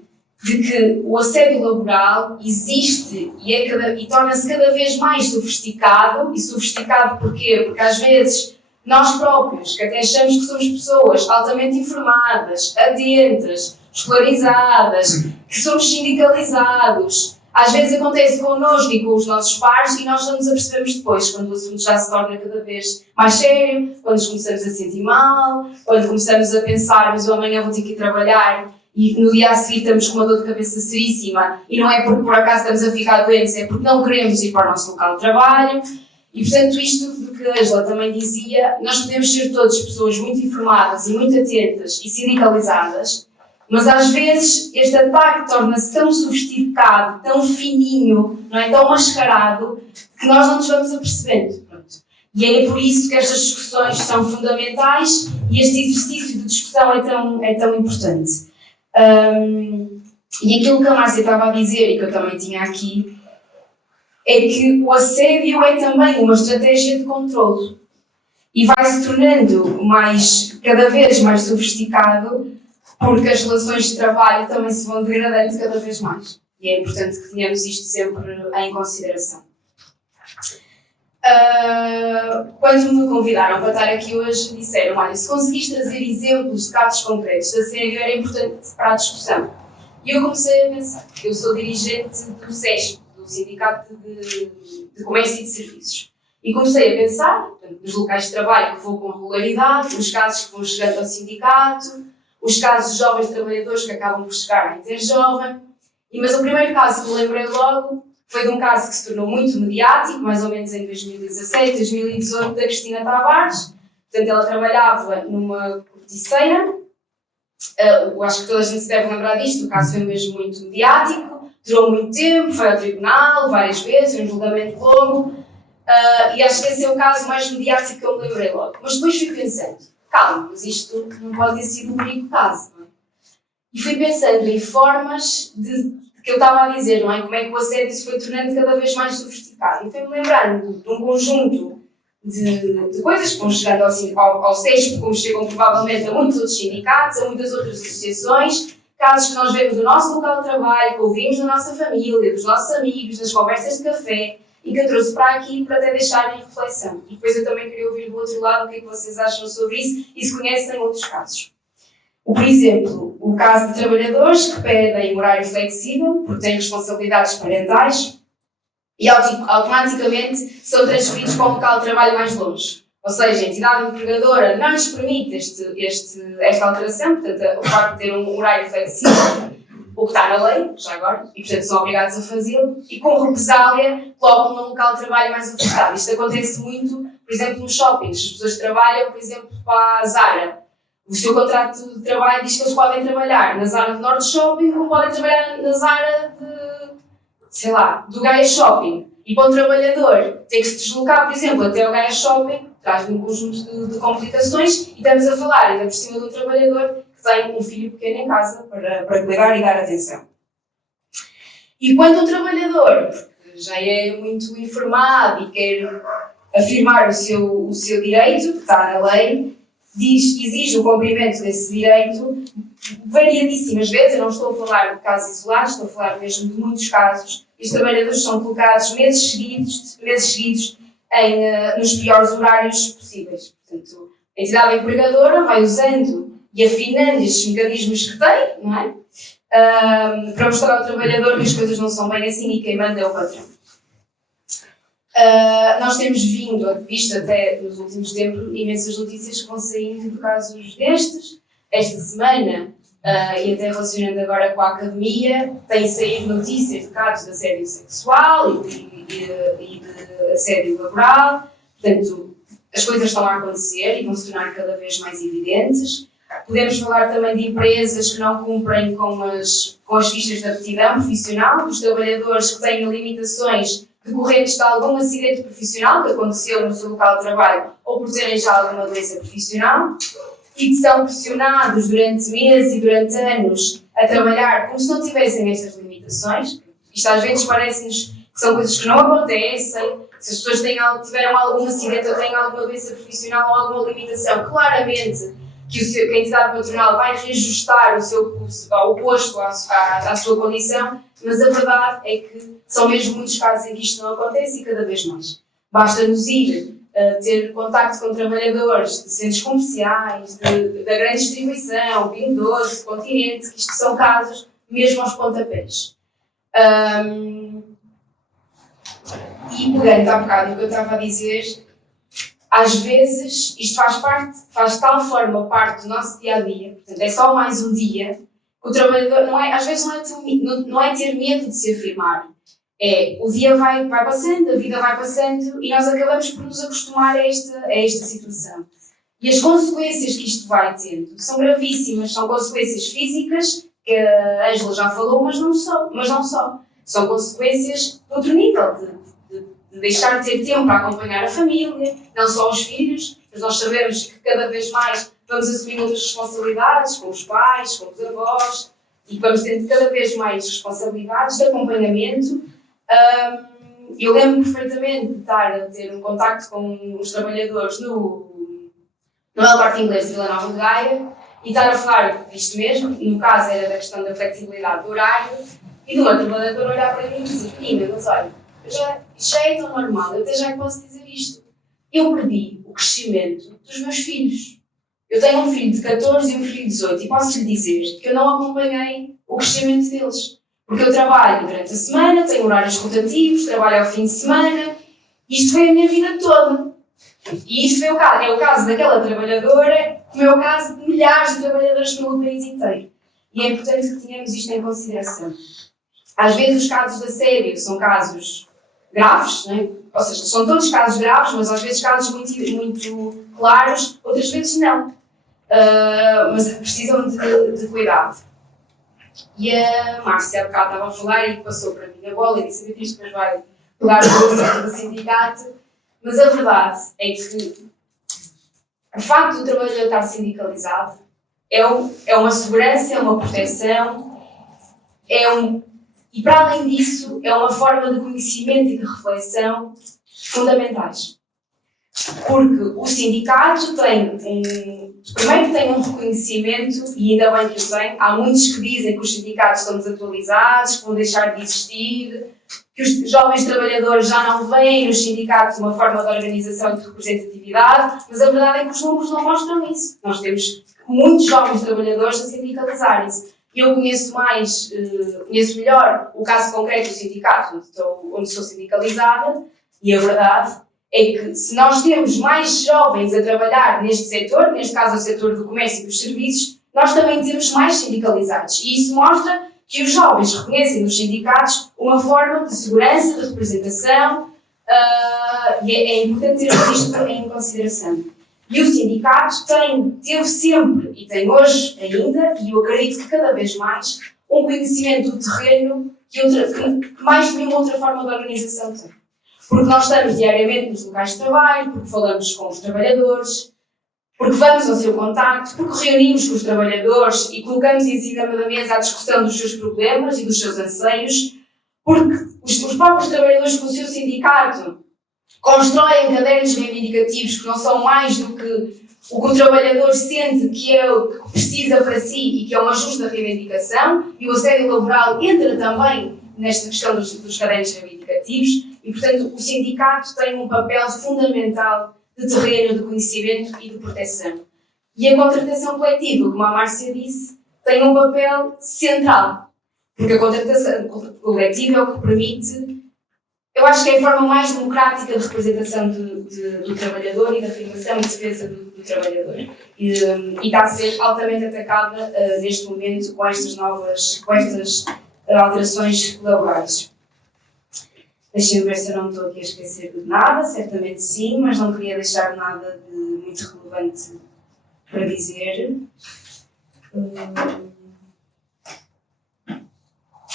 de que o assédio laboral existe e torna-se cada vez mais sofisticado. E sofisticado porquê? Porque às vezes nós próprios, que até achamos que somos pessoas altamente informadas, atentas, escolarizadas, que somos sindicalizados, às vezes acontece connosco e com os nossos pares e nós não nos apercebemos depois, quando o assunto já se torna cada vez mais sério, quando nos começamos a sentir mal, quando começamos a pensar, mas eu amanhã vou ter que ir trabalhar e no dia a seguir estamos com uma dor de cabeça seríssima e não é porque por acaso estamos a ficar doentes, é porque não queremos ir para o nosso local de trabalho. E portanto isto do que a Ângela também dizia, nós podemos ser todas pessoas muito informadas e muito atentas e sindicalizadas, mas às vezes este ataque torna-se tão sofisticado, tão fininho, não é? Tão mascarado, que nós não nos vamos apercebendo. Pronto. E é por isso que estas discussões são fundamentais e este exercício de discussão é tão importante. E aquilo que a Márcia estava a dizer e que eu também tinha aqui, é que o assédio é também uma estratégia de controlo e vai-se tornando cada vez mais sofisticado, porque as relações de trabalho também se vão degradando cada vez mais. E é importante que tenhamos isto sempre em consideração. Quando me convidaram para estar aqui hoje, disseram: olha, se conseguis trazer exemplos de casos concretos de assédio, era importante para a discussão. E eu comecei a pensar. Eu sou dirigente do SESP, do Sindicato de Comércio e de Serviços. E comecei a pensar, portanto, nos locais de trabalho que vou com regularidade, os casos que vão chegando ao sindicato, os casos de jovens trabalhadores que acabam por chegar a ter jovem. Mas o primeiro caso que me lembrei logo foi de um caso que se tornou muito mediático, mais ou menos em 2017, 2018, da Cristina Tavares. Portanto, ela trabalhava numa corticeira. Eu acho que toda a gente se deve lembrar disto, o caso foi mesmo muito mediático, durou muito tempo, foi ao tribunal várias vezes, foi um julgamento longo, e acho que esse é o caso mais mediático que eu me lembrei logo. Mas depois fui pensando, calma, mas isto não pode ter sido o único caso, não é? E fui pensando em formas que eu estava a dizer, não é? Como é que o assédio se foi tornando cada vez mais sofisticado. E fui-me lembrando de um conjunto de coisas que vão chegando ao SESP, como chegam provavelmente a muitos outros sindicatos, a muitas outras associações, casos que nós vemos do nosso local de trabalho, que ouvimos da nossa família, dos nossos amigos, das conversas de café, e que eu trouxe para aqui para até deixarem em reflexão. E depois eu também queria ouvir do outro lado o que é que vocês acham sobre isso e se conhecem outros casos. Por exemplo, o caso de trabalhadores que pedem horário flexível porque têm responsabilidades parentais e automaticamente são transferidos para um local de trabalho mais longe. Ou seja, a entidade empregadora não lhes permite esta alteração, portanto, o facto de ter um horário flexível, o que está na lei, já agora, e portanto são obrigados a fazê-lo, e com represália colocam num local de trabalho mais afastado. Isto acontece muito, por exemplo, nos shoppings. As pessoas trabalham, por exemplo, para a Zara. O seu contrato de trabalho diz que eles podem trabalhar na Zara do Norte Shopping ou podem trabalhar na Zara do Gaia Shopping. E para o trabalhador tem que se deslocar, por exemplo, até o Gaia Shopping, traz-lhe um conjunto de complicações, e estamos a falar ainda por cima de um trabalhador que tem um filho pequeno em casa para cuidar e dar atenção. E quando um trabalhador já é muito informado e quer afirmar o seu direito, que está na lei, exige o cumprimento desse direito variadíssimas vezes. Eu não estou a falar de casos isolados, estou a falar mesmo de muitos casos. Os trabalhadores são colocados meses seguidos nos piores horários possíveis. Portanto, a entidade empregadora vai usando e afinando estes mecanismos que tem, não é? Para mostrar ao trabalhador que as coisas não são bem assim e quem manda é o patrão. Nós temos visto até nos últimos tempos imensas notícias que vão saindo de casos destes. Esta semana, e até relacionando agora com a academia, têm saído notícias de casos de assédio sexual e de assédio laboral. Portanto, as coisas estão a acontecer e vão se tornar cada vez mais evidentes. Podemos falar também de empresas que não cumprem com as fichas de aptidão profissional, dos trabalhadores que têm limitações decorrentes de algum acidente profissional que aconteceu no seu local de trabalho ou por terem já alguma doença profissional e que são pressionados durante meses e durante anos a trabalhar como se não tivessem estas limitações. Isto às vezes parece-nos que são coisas que não acontecem. Se as pessoas tiveram algum acidente ou têm alguma doença profissional ou alguma limitação, claramente que a entidade patronal vai reajustar o posto à sua condição, mas a verdade é que são mesmo muitos casos em que isto não acontece e cada vez mais. Basta-nos ir ter contacto com trabalhadores de centros comerciais, da grande distribuição, Pingo Doce, Continente, que isto são casos mesmo aos pontapés. E pegando há bocado o que eu estava a dizer, às vezes isto faz de tal forma parte do nosso dia-a-dia, portanto é só mais um dia, que o trabalhador às vezes não é ter medo de se afirmar. O dia vai passando, a vida vai passando e nós acabamos por nos acostumar a esta situação. E as consequências que isto vai tendo são gravíssimas, são consequências físicas, que a Ângela já falou, mas não só. São consequências de outro nível, de deixar de ter tempo para acompanhar a família, não só os filhos, mas nós sabemos que cada vez mais vamos assumir outras responsabilidades, com os pais, com os avós, e vamos tendo cada vez mais responsabilidades de acompanhamento. Eu lembro perfeitamente de estar a ter um contacto com os trabalhadores no El Corte Inglês de Vila Nova de Gaia e estar a falar disto mesmo, e no caso era da questão da flexibilidade do horário, e de uma trabalhadora olhar para mim e dizer: menina, mas olha, isto já é tão normal, eu até já posso dizer isto. Eu perdi o crescimento dos meus filhos. Eu tenho um filho de 14 e um filho de 18 e posso lhe dizer que eu não acompanhei o crescimento deles. Porque eu trabalho durante a semana, tenho horários rotativos, trabalho ao fim de semana. Isto foi a minha vida toda. E isto é o caso daquela trabalhadora, como é o caso de milhares de trabalhadoras pelo país inteiro. E é importante que tenhamos isto em consideração. Às vezes os casos de assédio são casos graves, não é? Ou seja, são todos casos graves, mas às vezes casos muito claros, outras vezes não. Mas precisam de cuidado. E a Márcia há bocado estava a falar e passou para mim a bola e disse: Beatriz, depois vai pegar o conceito do sindicato. Mas a verdade é que o facto do trabalhador estar sindicalizado é uma segurança, é uma proteção, e para além disso é uma forma de conhecimento e de reflexão fundamentais. Porque o sindicato primeiro tem um reconhecimento, e ainda bem que o tem. Há muitos que dizem que os sindicatos estão desatualizados, que vão deixar de existir, que os jovens trabalhadores já não veem nos sindicatos uma forma de organização e de representatividade, mas a verdade é que os números não mostram isso. Nós temos muitos jovens trabalhadores a sindicalizarem-se. Eu conheço melhor o caso concreto do sindicato onde sou sindicalizada, e a verdade é que se nós temos mais jovens a trabalhar neste setor, neste caso o setor do comércio e dos serviços, nós também temos mais sindicalizados. E isso mostra que os jovens reconhecem nos sindicatos uma forma de segurança, de representação, e é importante ter isto em consideração. E o sindicato teve sempre, e tem hoje ainda, e eu acredito que cada vez mais, um conhecimento do terreno que mais nenhuma outra forma de organização tem. Porque nós estamos diariamente nos locais de trabalho, porque falamos com os trabalhadores, porque vamos ao seu contacto, porque reunimos com os trabalhadores e colocamos em cima da mesa a discussão dos seus problemas e dos seus anseios, porque os próprios trabalhadores com o seu sindicato constroem cadernos reivindicativos que não são mais do que o que o trabalhador sente que é o que precisa para si e que é uma justa reivindicação, e o assédio laboral entra também nesta questão dos cadernos reivindicativos, e portanto o sindicato tem um papel fundamental de terreno, de conhecimento e de proteção. E a contratação coletiva, como a Márcia disse, tem um papel central, porque a contratação coletiva é o que permite, eu acho que é a forma mais democrática de representação do trabalhador e da afirmação e defesa do trabalhador. E está a ser altamente atacada neste momento com estas alterações laborais. Deixem-me ver se eu não estou aqui a esquecer de nada, certamente sim, mas não queria deixar nada de muito relevante para dizer.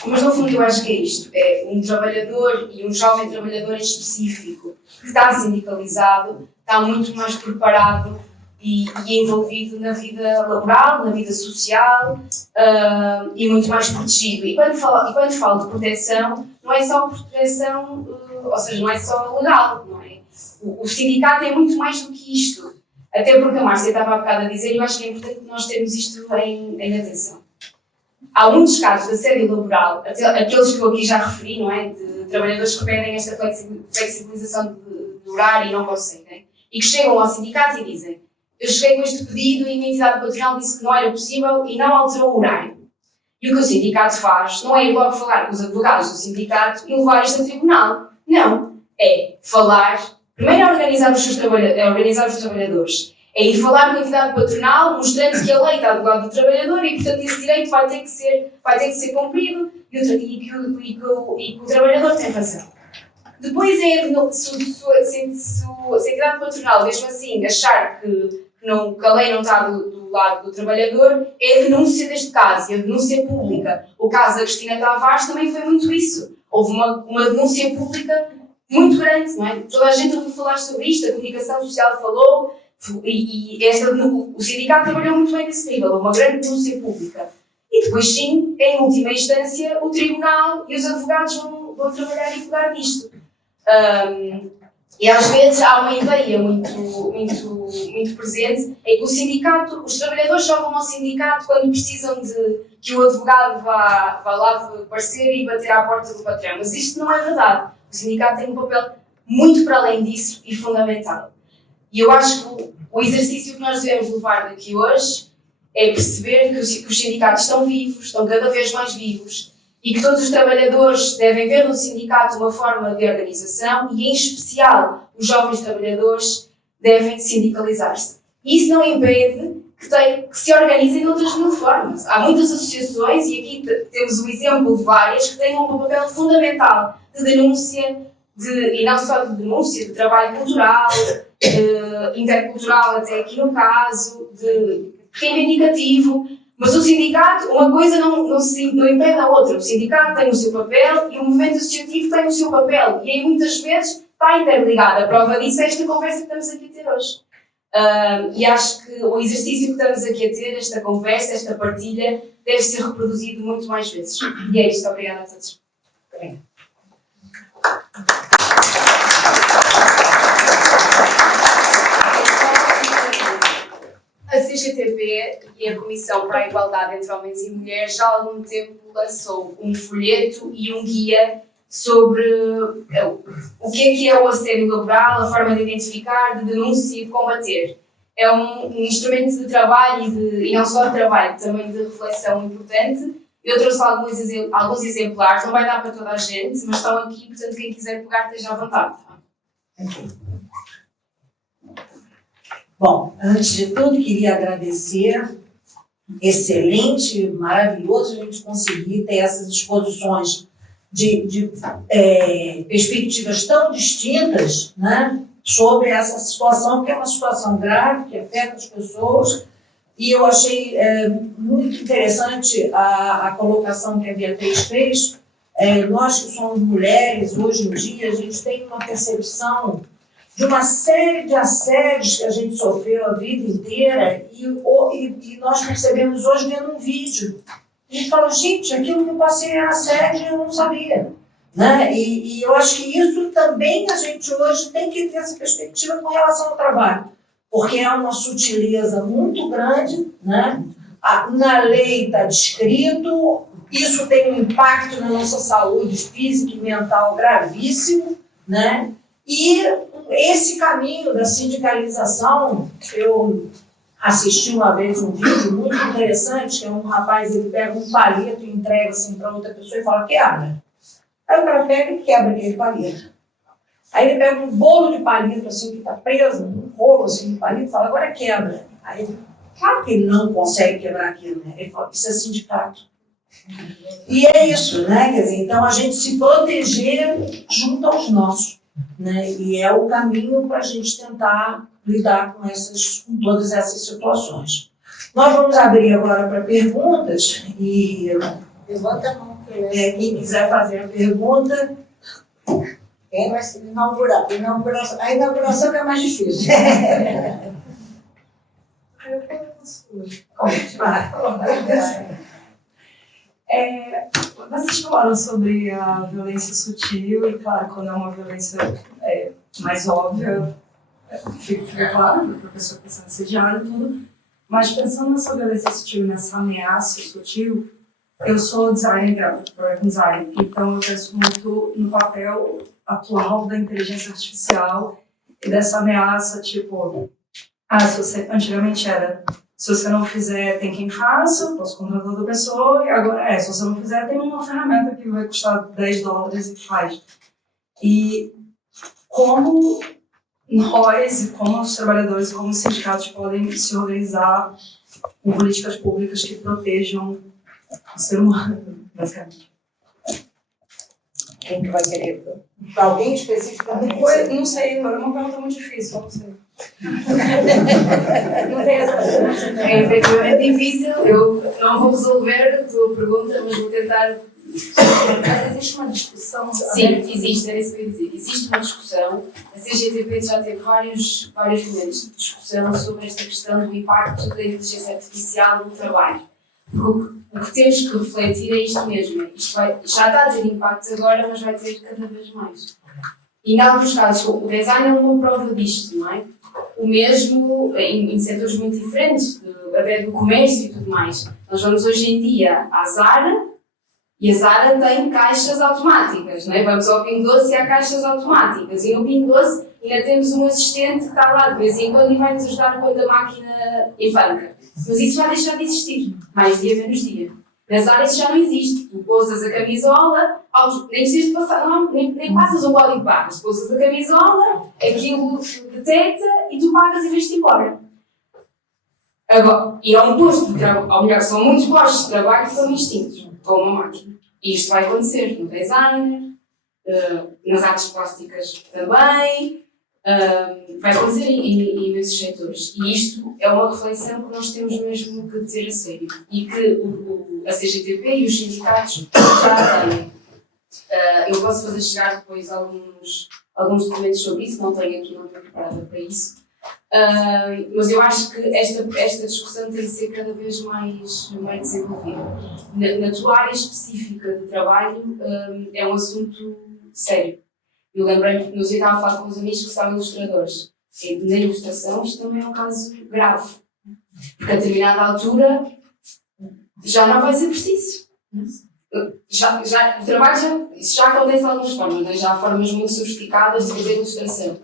Mas no fundo eu acho que é isto, é um trabalhador e um jovem trabalhador em específico que está sindicalizado, está muito mais preparado e envolvido na vida laboral, na vida social e muito mais protegido. E quando falo de proteção, não é só proteção, ou seja, não é só legal, não é? O sindicato é muito mais do que isto. Até porque a Márcia estava há bocado a dizer, e eu acho que é importante nós termos isto em atenção. Há muitos casos de assédio laboral, aqueles que eu aqui já referi, não é? De trabalhadores que pedem esta flexibilização de horário e não conseguem, e que chegam ao sindicato e dizem: eu cheguei com este pedido e a minha entidade patronal disse que não era possível e não alterou o horário. E o que o sindicato faz não é ir logo falar com os advogados do sindicato e levar isto a tribunal. Não. É falar, primeiro é organizar os trabalhadores. É ir falar com a entidade patronal, mostrando que a lei está do lado do trabalhador e, portanto, esse direito vai ter que ser cumprido e que o trabalhador tem razão. Depois se a entidade patronal, mesmo assim, achar que a lei não está do lado do trabalhador, é a denúncia deste caso, e a denúncia pública. O caso da Cristina Tavares também foi muito isso. Houve uma denúncia pública muito grande, não é? Toda a gente ouviu falar sobre isto, a comunicação social falou, o sindicato trabalhou muito bem nesse nível, houve uma grande denúncia pública. E depois, sim, em última instância, o tribunal e os advogados vão trabalhar e pegar nisto. E às vezes há uma ideia muito presente, é que os trabalhadores só vão ao sindicato quando precisam de que o advogado vá lá parecer e bater à porta do patrão. Mas isto não é verdade. O sindicato tem um papel muito para além disso e fundamental. E eu acho que o exercício que nós devemos levar daqui hoje é perceber que os sindicatos estão vivos, estão cada vez mais vivos, e que todos os trabalhadores devem ver no sindicato uma forma de organização e, em especial, os jovens trabalhadores devem sindicalizar-se. Isso não impede que se organizem de outras mil formas. Há muitas associações, e aqui temos o exemplo de várias, que têm um papel fundamental de denúncia, e não só de denúncia, de trabalho cultural, intercultural até aqui no caso, de reivindicativo. Mas o sindicato, uma coisa não impede a outra. O sindicato tem o seu papel e o movimento associativo tem o seu papel. E aí muitas vezes está interligado. A prova disso é esta conversa que estamos aqui a ter hoje. E acho que o exercício que estamos aqui a ter, esta conversa, esta partilha, deve ser reproduzido muito mais vezes. E é isto. Obrigada a todos. A CGTP e a Comissão para a Igualdade entre Homens e Mulheres já há algum tempo lançou um folheto e um guia sobre o que é o assédio laboral, a forma de identificar, de denúncia e de combater. É um instrumento de trabalho e não só de trabalho, também de reflexão importante. Eu trouxe alguns exemplares, não vai dar para toda a gente, mas estão aqui, portanto quem quiser pegar esteja à vontade. Bom, antes de tudo, queria agradecer. Excelente, maravilhoso a gente conseguir ter essas exposições de perspectivas tão distintas, né, sobre essa situação, que é uma situação grave, que afeta as pessoas. E eu achei muito interessante a colocação que a Beatriz fez. Nós que somos mulheres, hoje em dia, a gente tem uma percepção de uma série de assédios que a gente sofreu a vida inteira e nós percebemos hoje vendo um vídeo. A gente fala, gente, aquilo que eu passei era assédio e eu não sabia. Né? E eu acho que isso também a gente hoje tem que ter essa perspectiva com relação ao trabalho, porque é uma sutileza muito grande, né? Na lei está descrito, isso tem um impacto na nossa saúde física e mental gravíssimo, né? E esse caminho da sindicalização, eu assisti uma vez um vídeo muito interessante, que é um rapaz, ele pega um palito e entrega assim para outra pessoa e fala, quebra. Aí o cara pega e quebra aquele palito. Aí ele pega um bolo de palito assim, que está preso, um rolo assim de palito, e fala, agora quebra. Aí ele, claro que ele não consegue quebrar aquilo, né? Ele fala, isso é sindicato. E é isso, né? Quer dizer, então a gente se proteger junto aos nossos. Né? E é o caminho para a gente tentar lidar com todas essas situações. Nós vamos abrir agora para perguntas e Levanta a mão. quem quiser fazer a pergunta. Quem vai se inaugurar? A inauguração que é mais difícil. Vocês falaram sobre a violência sutil e, claro, quando é uma violência mais óbvia, fica claro, porque a pessoa está sendo assediada e tudo, mas pensando nessa violência sutil, nessa ameaça sutil, eu sou designer gráfico, design, então eu penso muito no papel atual da inteligência artificial e dessa ameaça, tipo, se você, antigamente era, se você não fizer, tem quem faça, posso contratar outra pessoa, e agora se você não fizer, tem uma ferramenta que vai custar $10 e faz. E como nós, como os trabalhadores, como os sindicatos podem se organizar com políticas públicas que protejam o ser humano, basicamente. Quem que vai querer? Alguém especificamente? Não sei, agora é uma pergunta muito difícil, não sei. Não tem essa. É efetivamente difícil, eu não vou resolver a tua pergunta, mas vou tentar. Mas existe uma discussão. Sim, existe, era isso que eu ia dizer. Existe uma discussão, a CGTP já teve vários momentos de discussão sobre esta questão do impacto da inteligência artificial no trabalho. Porque o que temos que refletir é isto mesmo. Isto já está a ter impacto agora, mas vai ter cada vez mais. E em alguns casos, o design é uma prova disto, não é? O mesmo em setores muito diferentes, até do comércio e tudo mais. Nós vamos hoje em dia à Zara, e a Zara tem caixas automáticas, não é? Vamos ao Pingo Doce e há caixas automáticas. E no Pingo Doce ainda temos um assistente que está lá de vez em quando e vai nos ajudar quando a máquina empanca. Mas isso vai deixar de existir, mais dia menos dia. Na Zara isso já não existe. Tu pousas a camisola, nem precisas passar, nem passas um código de barras. Pousas a camisola, aquilo detecta e tu pagas e vais-te embora. Agora, e é um posto de trabalho, ou melhor, são muitos postos de trabalho que são extintos com uma máquina. E isto vai acontecer no design, nas artes plásticas também, vai acontecer em imensos setores. E isto é uma reflexão que nós temos mesmo que ter a sério. E que a CGTP e os sindicatos já têm. Eu posso fazer chegar depois alguns documentos sobre isso, não tenho preparada para isso. Mas eu acho que esta discussão tem de ser cada vez mais desenvolvida. Na tua área específica de trabalho, é um assunto sério. Eu lembrei-me que eu estava a falar com uns amigos que são ilustradores. E na ilustração isto também é um caso grave. Porque a determinada altura já não vai ser preciso. O trabalho isso já acontece de algumas formas, né? Já há formas muito sofisticadas de fazer ilustração.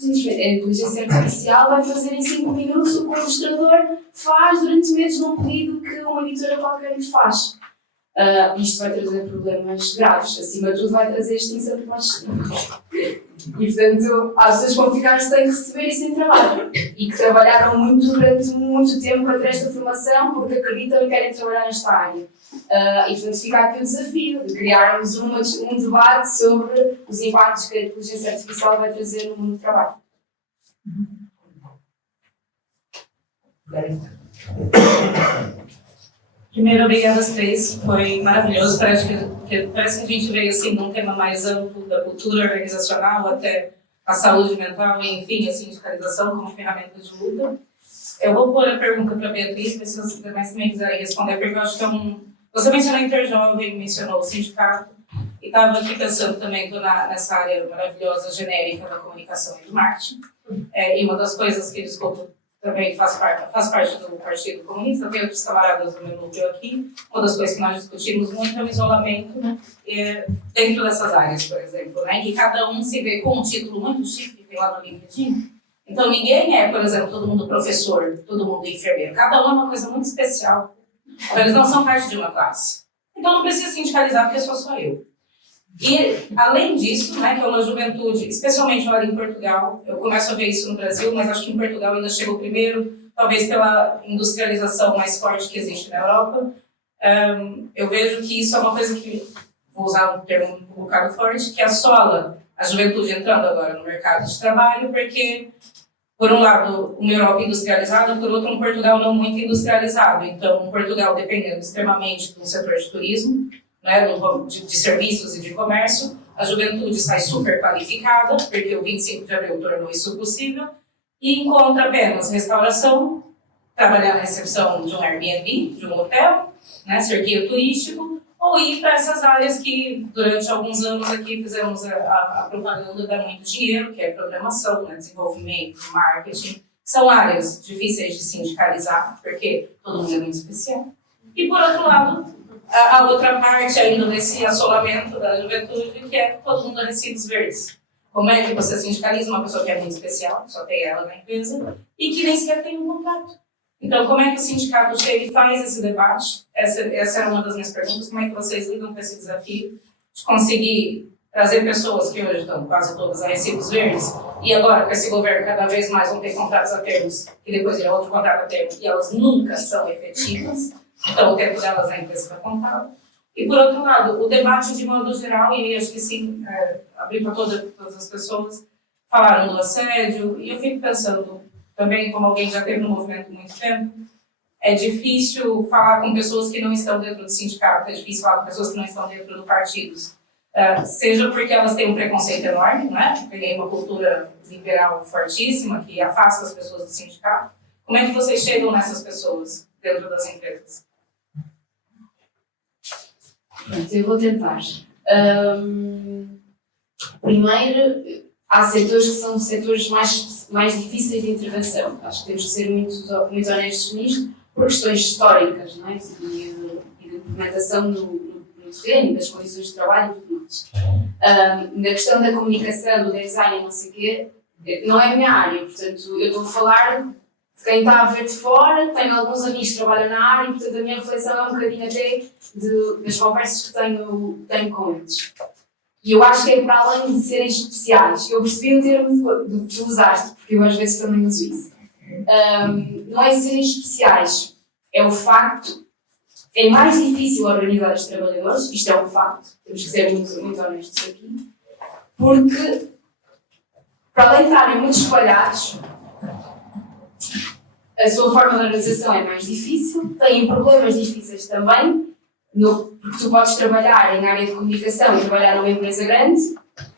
A inteligência artificial vai fazer em 5 minutos o que o ilustrador faz durante meses num pedido que uma editora qualquer lhe faz. Isto vai trazer problemas graves. Acima de tudo, vai trazer extinção de postos de trabalho. E, portanto, as pessoas vão ficar sem receber e sem trabalho. E que trabalharam durante muito tempo para ter esta formação porque acreditam e querem trabalhar nesta área. E, portanto, fica aqui o desafio de criarmos um debate sobre os impactos que a inteligência artificial vai trazer no mundo do trabalho. Primeiro, obrigada às três, foi maravilhoso. Parece que a gente veio assim num tema mais amplo da cultura organizacional até a saúde mental e, enfim, a sindicalização como ferramenta de luta. Eu vou pôr a pergunta para a Beatriz, mas se vocês também quiserem responder, porque eu acho que você mencionou a Interjovem, mencionou o sindicato, e estava aqui pensando também, estou nessa área maravilhosa, genérica da comunicação e do marketing, e uma das coisas que eles também faz parte do Partido Comunista, tem outros camaradas do meu núcleo aqui. Uma das coisas que nós discutimos muito é o isolamento dentro dessas áreas, por exemplo, né? Que cada um se vê com um título muito chique, tem lá no LinkedIn. Então ninguém é, por exemplo, todo mundo professor, todo mundo enfermeiro. Cada um é uma coisa muito especial. Então, eles não são parte de uma classe. Então não precisa sindicalizar porque sou eu. E, além disso, né, que é uma juventude, especialmente lá em Portugal, eu começo a ver isso no Brasil, mas acho que em Portugal ainda chegou primeiro, talvez pela industrialização mais forte que existe na Europa. Eu vejo que isso é uma coisa que, vou usar um termo um bocado forte, que assola a juventude entrando agora no mercado de trabalho, porque, por um lado, uma Europa industrializada, por outro, um Portugal não muito industrializado. Então, um Portugal dependendo extremamente do setor de turismo, né, de serviços e de comércio, a juventude sai super qualificada, porque o 25 de abril tornou isso possível, e encontra apenas restauração, trabalhar na recepção de um Airbnb, de um hotel, né, ser guia turístico, ou ou ir para essas áreas que durante alguns anos aqui fizemos a propaganda dá muito dinheiro, que é programação, né, desenvolvimento, marketing. São áreas difíceis de sindicalizar, porque todo mundo é muito especial. E, por outro lado, a outra parte ainda desse assolamento da juventude, que é todo mundo recibos verdes. Como é que você sindicaliza uma pessoa que é muito especial, só tem ela na empresa, e que nem sequer tem um contrato? Então, como é que o sindicato chega e faz esse debate? Essa era uma das minhas perguntas. Como é que vocês lidam com esse desafio de conseguir trazer pessoas que hoje estão quase todas a recibos verdes, e agora com esse governo cada vez mais vão ter contratos a termos, que depois é outro contrato a termo, e elas nunca são efetivas, então o tempo delas na empresa está contado. E por outro lado, o debate de modo geral, e acho que sim, abrir para todas as pessoas, falaram do assédio, e eu fico pensando, também como alguém já teve no movimento há muito tempo, é difícil falar com pessoas que não estão dentro do sindicato, é difícil falar com pessoas que não estão dentro do partidos. Seja porque elas têm um preconceito enorme, né? Tem uma cultura liberal fortíssima que afasta as pessoas do sindicato. Como é que vocês chegam nessas pessoas dentro das empresas? Pronto, eu vou tentar. Primeiro, há setores que são setores mais difíceis de intervenção. Acho que temos que ser muito honestos nisto, por questões históricas, não é? E de implementação no terreno, das condições de trabalho e tudo mais. Na questão da comunicação, do design e não sei o quê, não é a minha área, portanto, eu estou a falar de quem está a ver de fora, tenho alguns amigos que trabalham na área e, portanto, a minha reflexão é um bocadinho até das conversas que tenho com eles. E eu acho que é para além de serem especiais. Eu percebi o termo que tu usaste, porque eu às vezes também uso isso. Não é serem especiais, é o facto. É mais difícil organizar os trabalhadores, isto é um facto, temos que ser muito honestos aqui, porque, para além de estarem muito espalhados, a sua forma de organização é mais difícil, têm problemas difíceis também, porque tu podes trabalhar em área de comunicação e trabalhar numa empresa grande,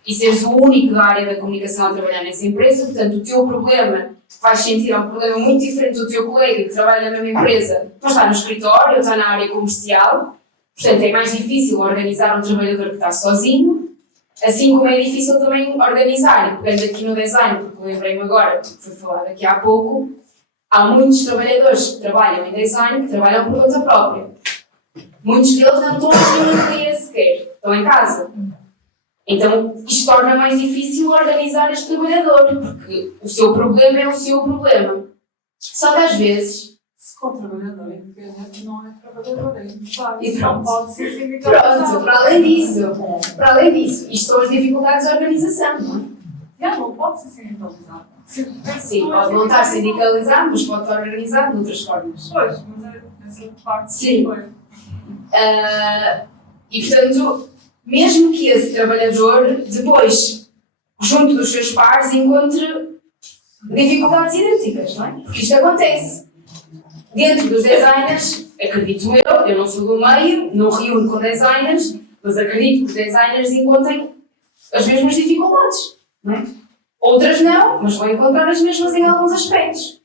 e seres o único da área da comunicação a trabalhar nessa empresa, portanto o teu problema vais sentir um problema muito diferente do teu colega que trabalha na mesma empresa, mas está no escritório ou está na área comercial, portanto é mais difícil organizar um trabalhador que está sozinho, assim como é difícil também organizar, e pegando aqui no design, porque lembrei-me agora, porque foi falado aqui há pouco, há muitos trabalhadores que trabalham em design que trabalham por conta própria. Muitos deles não estão aqui no dia sequer, estão em casa. Então, isto torna mais difícil organizar este trabalhador, porque o seu problema é o seu problema. Só que às vezes... Se for trabalhador independente, não é trabalhador, é empresário. E pronto. Não pode ser sindicalizado. Pronto, para além disso, isto são as dificuldades de organização, não é? Não pode ser sindicalizado. Sim, pode não estar sindicalizado, mas pode estar organizado de outras formas. Pois, mas é essa parte Sim. foi. E portanto, mesmo que esse trabalhador depois, junto dos seus pares, encontre dificuldades idênticas, não é? Porque isto acontece. Dentro dos designers, acredito eu não sou do meio, não reúno com designers, mas acredito que os designers encontrem as mesmas dificuldades, não é? Outras não, mas vão encontrar as mesmas em alguns aspectos.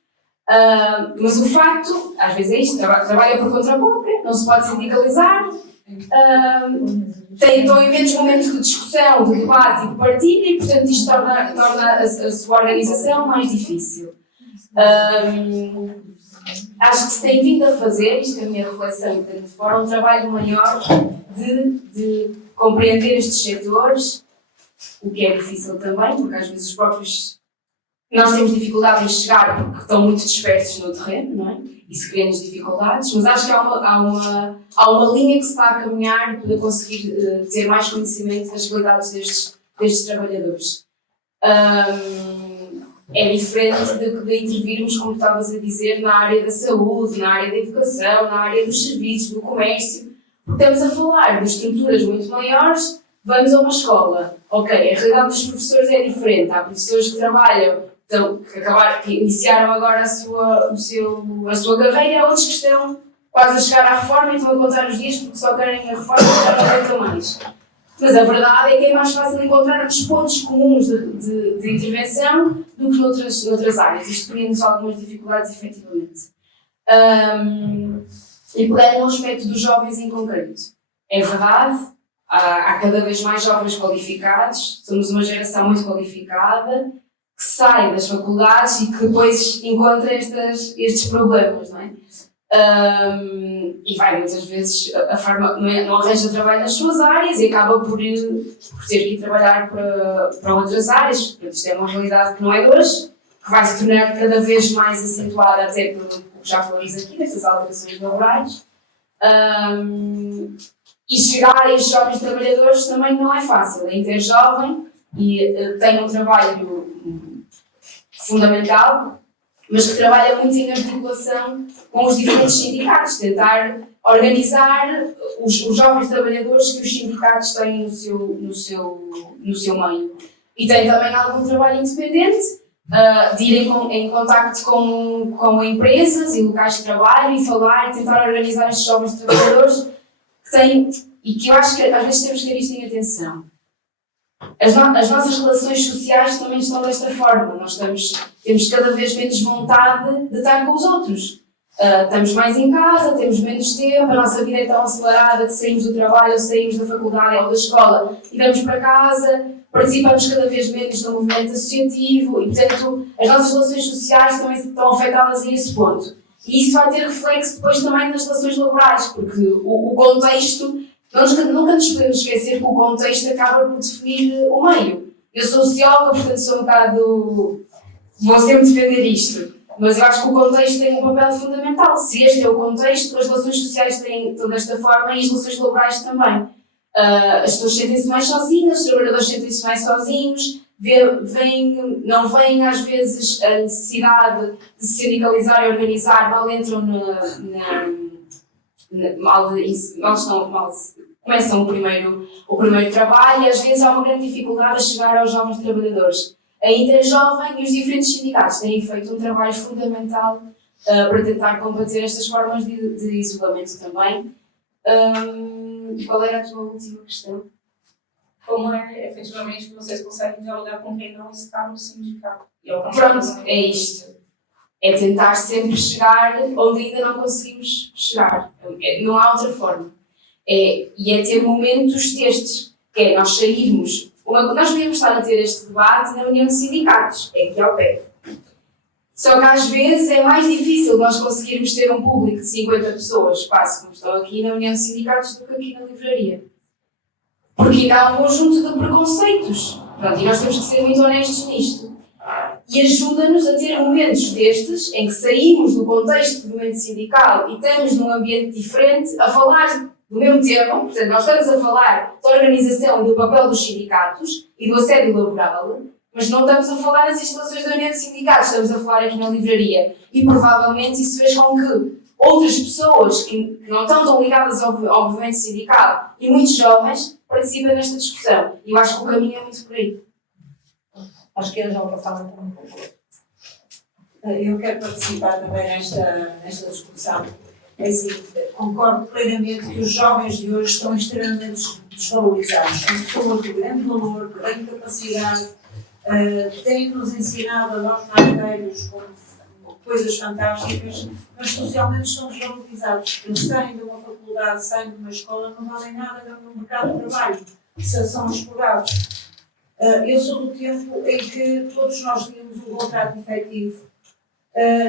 Mas o facto, às vezes é isto, trabalha por conta própria, não se pode sindicalizar, estão imensos momentos de discussão, de debate e de partilha e, portanto, isto torna a sua organização mais difícil. Acho que se tem vindo a fazer, isto é a minha reflexão, portanto, de fora, um trabalho maior de compreender estes setores, o que é difícil também, porque às vezes os próprios... Nós temos dificuldade em chegar porque estão muito dispersos no terreno, não é? Isso cria-nos dificuldades, mas acho que há uma linha que se está a caminhar para conseguir ter mais conhecimento das realidades destes trabalhadores. É diferente de intervirmos, como estavas a dizer, na área da saúde, na área da educação, na área dos serviços, do comércio, porque estamos a falar de estruturas muito maiores. Vamos a uma escola, ok, a realidade dos professores é diferente, há professores que trabalham, que iniciaram agora a sua carreira, e há outros que estão quase a chegar à reforma e estão a contar os dias porque só querem a reforma e já não aguentam mais. Mas a verdade é que é mais fácil encontrar os pontos comuns de intervenção do que noutras áreas. Isto cria-nos algumas dificuldades, efetivamente. E pegando no aspecto dos jovens em concreto. É verdade, há cada vez mais jovens qualificados, somos uma geração muito qualificada, que sai das faculdades e que depois encontra estes problemas, não é? E vai muitas vezes, não arranja trabalho nas suas áreas e acaba por ter que ir trabalhar para outras áreas. Portanto, isto é uma realidade que não é de hoje, que vai se tornar cada vez mais acentuada até pelo que já falamos aqui, destas alterações laborais. E chegar a estes jovens trabalhadores também não é fácil. É interjovem e tem um trabalho fundamental, mas que trabalha muito em articulação com os diferentes sindicatos, tentar organizar os jovens trabalhadores que os sindicatos têm no seu meio. E tem também algum trabalho independente, de ir em contacto com empresas e locais de trabalho e falar e tentar organizar estes jovens trabalhadores que têm, e que eu acho que às vezes temos que ter isto em atenção. As nossas relações sociais também estão desta forma. Nós temos cada vez menos vontade de estar com os outros. Estamos mais em casa, temos menos tempo, a nossa vida é tão acelerada que saímos do trabalho, ou saímos da faculdade ou da escola e vamos para casa, participamos cada vez menos no movimento associativo e, portanto, as nossas relações sociais também estão afetadas a esse ponto. E isso vai ter reflexo depois também nas relações laborais, porque o contexto, nunca nos podemos esquecer que o contexto acaba por definir o meio. Eu sou socióloga, portanto sou um bocado... vou sempre defender isto. Mas eu acho que o contexto tem um papel fundamental. Se este é o contexto, as relações sociais estão desta forma e as relações laborais também. As pessoas sentem-se mais sozinhas, os trabalhadores sentem-se mais sozinhos, não veem às vezes a necessidade de se sindicalizar e organizar, mal entram começam o primeiro trabalho e às vezes há uma grande dificuldade a chegar aos jovens trabalhadores. A Interjovem e os diferentes sindicatos têm feito um trabalho fundamental para tentar combater estas formas de isolamento também. Qual era a tua última questão? Como é efetivamente que vocês conseguem dialogar com quem não está no sindicato? Pronto, é isto. É tentar sempre chegar onde ainda não conseguimos chegar. Não há outra forma. E é ter momentos destes, que é nós sairmos. Nós devíamos estar a ter este debate na União de Sindicatos, aqui ao pé. Só que às vezes é mais difícil nós conseguirmos ter um público de 50 pessoas, quase como estão aqui na União de Sindicatos, do que aqui na livraria. Porque ainda há um conjunto de preconceitos. Pronto, e nós temos que ser muito honestos nisto. E ajuda-nos a ter momentos destes, em que saímos do contexto do movimento sindical e estamos num ambiente diferente, a falar do mesmo tema. Portanto, nós estamos a falar da organização e do papel dos sindicatos e do assédio laboral, mas não estamos a falar das instalações da União de Sindicatos, estamos a falar aqui na livraria. E provavelmente isso fez com que outras pessoas que não estão tão ligadas ao movimento sindical e muitos jovens participem nesta discussão. E eu acho que o caminho é muito por aí. Acho que a Angélica fala também um pouco. Eu quero participar também nesta discussão. É assim, concordo plenamente que os jovens de hoje estão extremamente desvalorizados. São pessoas de grande valor, de grande capacidade, têm-nos ensinado a nós mais velhos com coisas fantásticas, mas socialmente estão desvalorizados. Eles saem de uma faculdade, saem de uma escola, não valem nada no mercado de trabalho, são explorados. Eu sou do tempo em que todos nós tínhamos um contrato efetivo.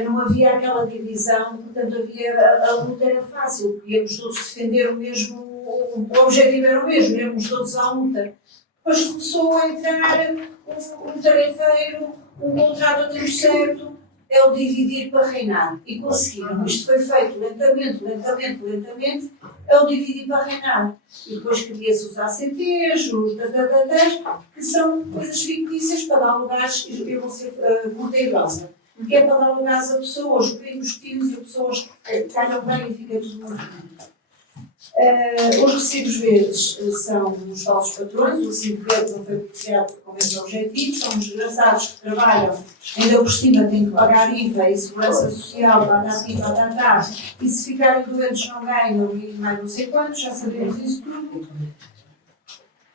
Não havia aquela divisão, portanto a luta era fácil, porque íamos todos defender o mesmo, o objetivo era o mesmo, íamos todos à luta. Depois começou a entrar um tarefeiro, um contrato a tempo certo, é o dividir para reinar. E conseguiram. Isto foi feito lentamente, é o dividir para reinar. E depois cria-se os ACTs, os tatatatás, que são coisas fictícias para dar lugares, eu vou ser contagiosa, porque é para dar lugares a pessoas que têm filhos e a pessoas que calham bem e fica tudo muito bem. Os recibos verdes são os falsos patrões. O recibo verde não foi criado com esse objetivo. São os desgraçados que trabalham, ainda por cima têm que pagar IVA e segurança social, e se ficarem doentes não ganham e mais não sei quantos, já sabemos isso tudo.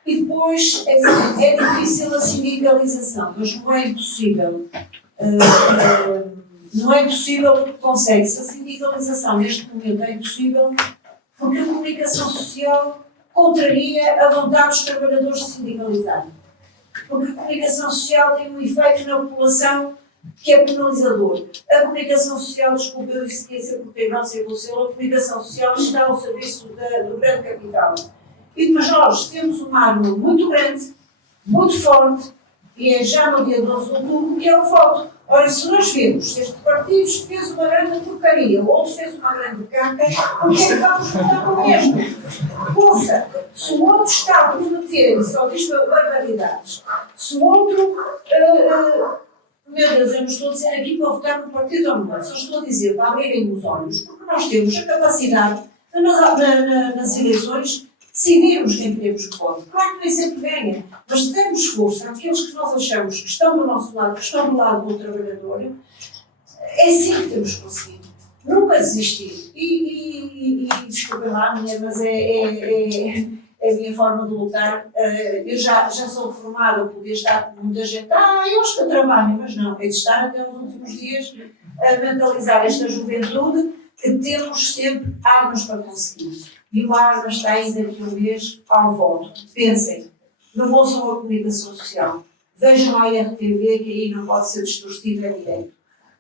E depois é difícil a sindicalização, mas não é impossível. Não é impossível porque consegue-se. A sindicalização neste momento é impossível porque a comunicação social contraria a vontade dos trabalhadores de sindicalizar. Porque a comunicação social tem um efeito na população que é penalizador. A comunicação social, desculpa, eu esqueci porque não sei você, a comunicação social está ao serviço do grande capital. E depois nós temos uma arma muito grande, muito forte, e é já no dia 12 de outubro que é o voto. Ora, se nós vemos que este partido fez uma grande porcaria, o outro fez uma grande caca, por que é que vamos votar com o mesmo? Ouça, se o outro está a prometer, só diz barbaridades, se o outro, meu Deus, eu não estou a dizer aqui para votar no partido ou não, só estou a dizer para abrirem os olhos, porque nós temos a capacidade de, nas eleições, decidirmos quem queremos que vote. Claro que nem sempre ganha, mas se dermos força àqueles que nós achamos que estão do nosso lado, que estão do lado do trabalhador, é assim que temos conseguido. Nunca desistir. E desculpem lá, mas é a minha forma de lutar. Eu já sou reformada, eu podia estar com muita gente, eu acho que eu trabalho, mas não, é de estar até os últimos dias a mentalizar esta juventude que temos sempre armas para conseguir. E o arma está ainda daqui a um mês ao voto. Pensem, não ouçam a comunicação social, vejam a RTV, que aí não pode ser distorcida em direito.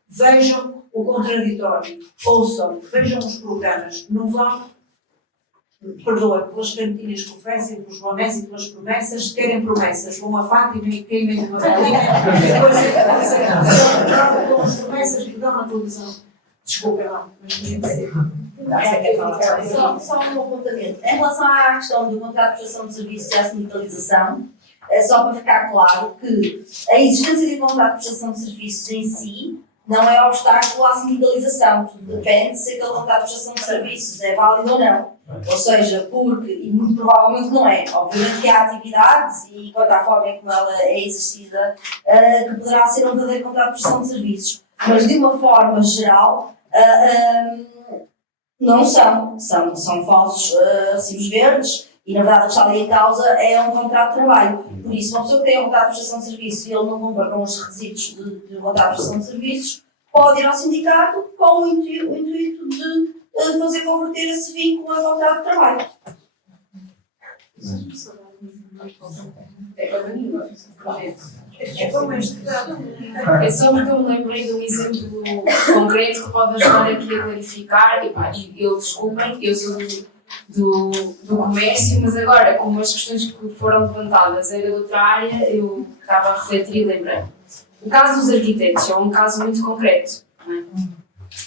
Vejam o contraditório, ouçam, vejam os programas, não vão, perdoem, pelas cantinhas que oferecem, pelos bonés e pelas promessas, se querem promessas, vão a Fátima e queimem uma galinha, depois as promessas que dão na televisão. Desculpem lá, mas tinha que ser. Só um apontamento. Em relação à questão do contrato de prestação de serviços e à sindicalização, só para ficar claro que a existência de um contrato de prestação de serviços em si não é obstáculo à sindicalização. Tudo depende se aquele contrato de prestação de serviços é válido ou não. Ou seja, porque, e muito provavelmente não é, obviamente que há atividades e quanto à forma como ela é exercida, que poderá ser um verdadeiro contrato de prestação de serviços. Mas de uma forma geral, não são falsos recibos verdes e na verdade o que está ali em causa é um contrato de trabalho. Por isso, uma pessoa que tem um contrato de prestação de serviço e ele não cumpre com os requisitos de contrato de prestação de serviços, pode ir ao sindicato com o intuito de fazer converter esse vínculo a contrato de trabalho. É só porque eu me lembrei de um exemplo concreto que pode ajudar aqui a clarificar, e eu desculpem, eu sou do comércio, mas agora, como as questões que foram levantadas era de outra área, eu estava a refletir e lembrei. O caso dos arquitetos é um caso muito concreto, não é?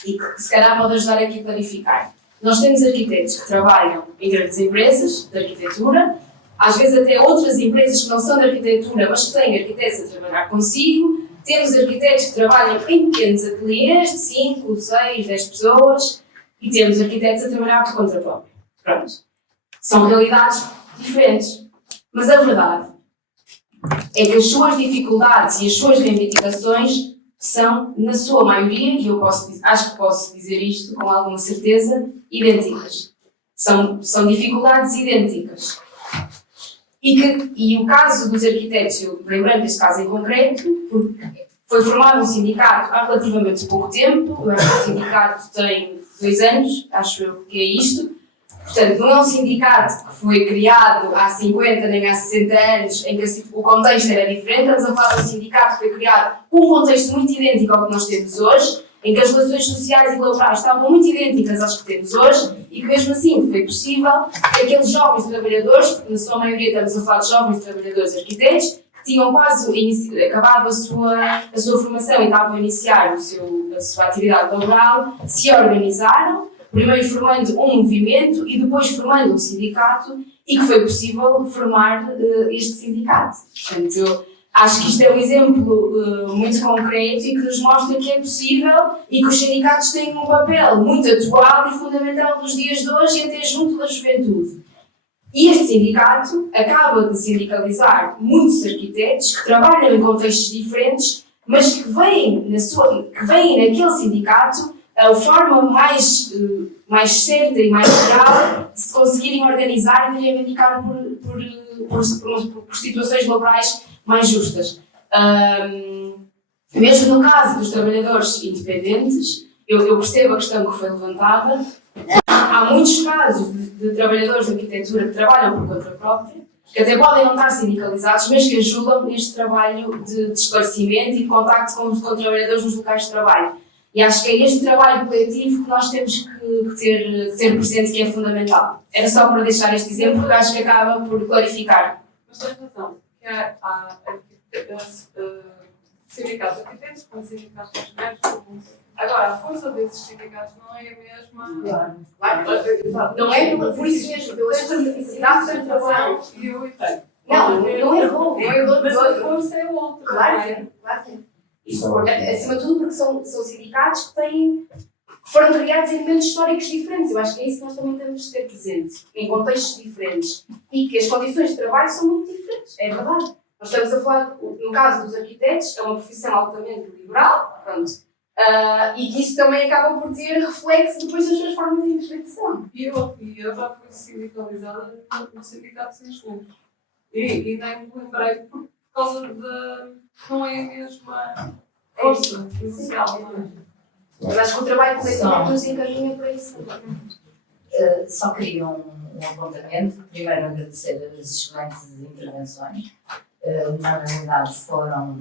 E que se calhar pode ajudar aqui a clarificar. Nós temos arquitetos que trabalham em grandes empresas de arquitetura, às vezes até outras empresas que não são de arquitetura, mas que têm arquitetos a trabalhar consigo. Temos arquitetos que trabalham em pequenos ateliês de 5, 6, 10 pessoas e temos arquitetos a trabalhar por conta própria. Pronto. São realidades diferentes. Mas a verdade é que as suas dificuldades e as suas reivindicações são, na sua maioria, e eu acho que posso dizer isto com alguma certeza, idênticas. São dificuldades idênticas. E o caso dos arquitetos, eu lembrando deste caso em concreto, porque foi formado um sindicato há relativamente pouco tempo, eu acho que o sindicato tem 2 anos, acho eu que é isto. Portanto, não é um sindicato que foi criado há 50 nem há 60 anos, em que o contexto era diferente. Estamos a falar de um sindicato que foi criado com um contexto muito idêntico ao que nós temos hoje, em que as relações sociais e laborais estavam muito idênticas às que temos hoje, e que mesmo assim foi possível que aqueles jovens trabalhadores, porque na sua maioria estamos a falar de jovens trabalhadores arquitetos, que tinham quase acabado a sua formação e estavam a iniciar a sua atividade laboral, se organizaram, primeiro formando um movimento e depois formando um sindicato, e que foi possível formar este sindicato. Portanto, eu acho que isto é um exemplo muito concreto e que nos mostra que é possível e que os sindicatos têm um papel muito atual e fundamental nos dias de hoje e até junto da juventude. E este sindicato acaba de sindicalizar muitos arquitetos que trabalham em contextos diferentes, mas que veem naquele sindicato a forma mais certa e mais real de se conseguirem organizar e de reivindicar por situações laborais mais justas. Mesmo no caso dos trabalhadores independentes, eu percebo a questão que foi levantada. Há muitos casos de trabalhadores de arquitetura que trabalham por conta própria, que até podem não estar sindicalizados, mas que ajudam neste trabalho de esclarecimento e de contacto com trabalhadores nos locais de trabalho. E acho que é este trabalho coletivo que nós temos que ter presente, que é fundamental. Era só para deixar este exemplo, porque acho que acaba por clarificar. Mas tens razão, que há sindicatos de arquitetos, como sindicatos de engenheiros. Agora, a força desses sindicatos não é a mesma. Claro. Não é por isso mesmo, pela especificidade do trabalho. E eu entendo. Não errou. Mas a força é outra. Claro que é. Isso, acima de tudo, porque são sindicatos que foram criados em momentos históricos diferentes. Eu acho que é isso que nós também temos de ter presente, em contextos diferentes. E que as condições de trabalho são muito diferentes, é verdade. Nós estamos a falar, no caso dos arquitetos, é uma profissão altamente liberal, pronto. E que isso também acaba por ter reflexo depois das suas formas de interpretação. E eu já fui sindicalizada no sindicato de engenheiros. E nem me lembrei por causa de. Não é a mesma força inicial, não é? Mas acho que o trabalho coletivo nos encaminha para isso também. Só queria um apontamento. Primeiro, agradecer as excelentes intervenções. Na realidade, foram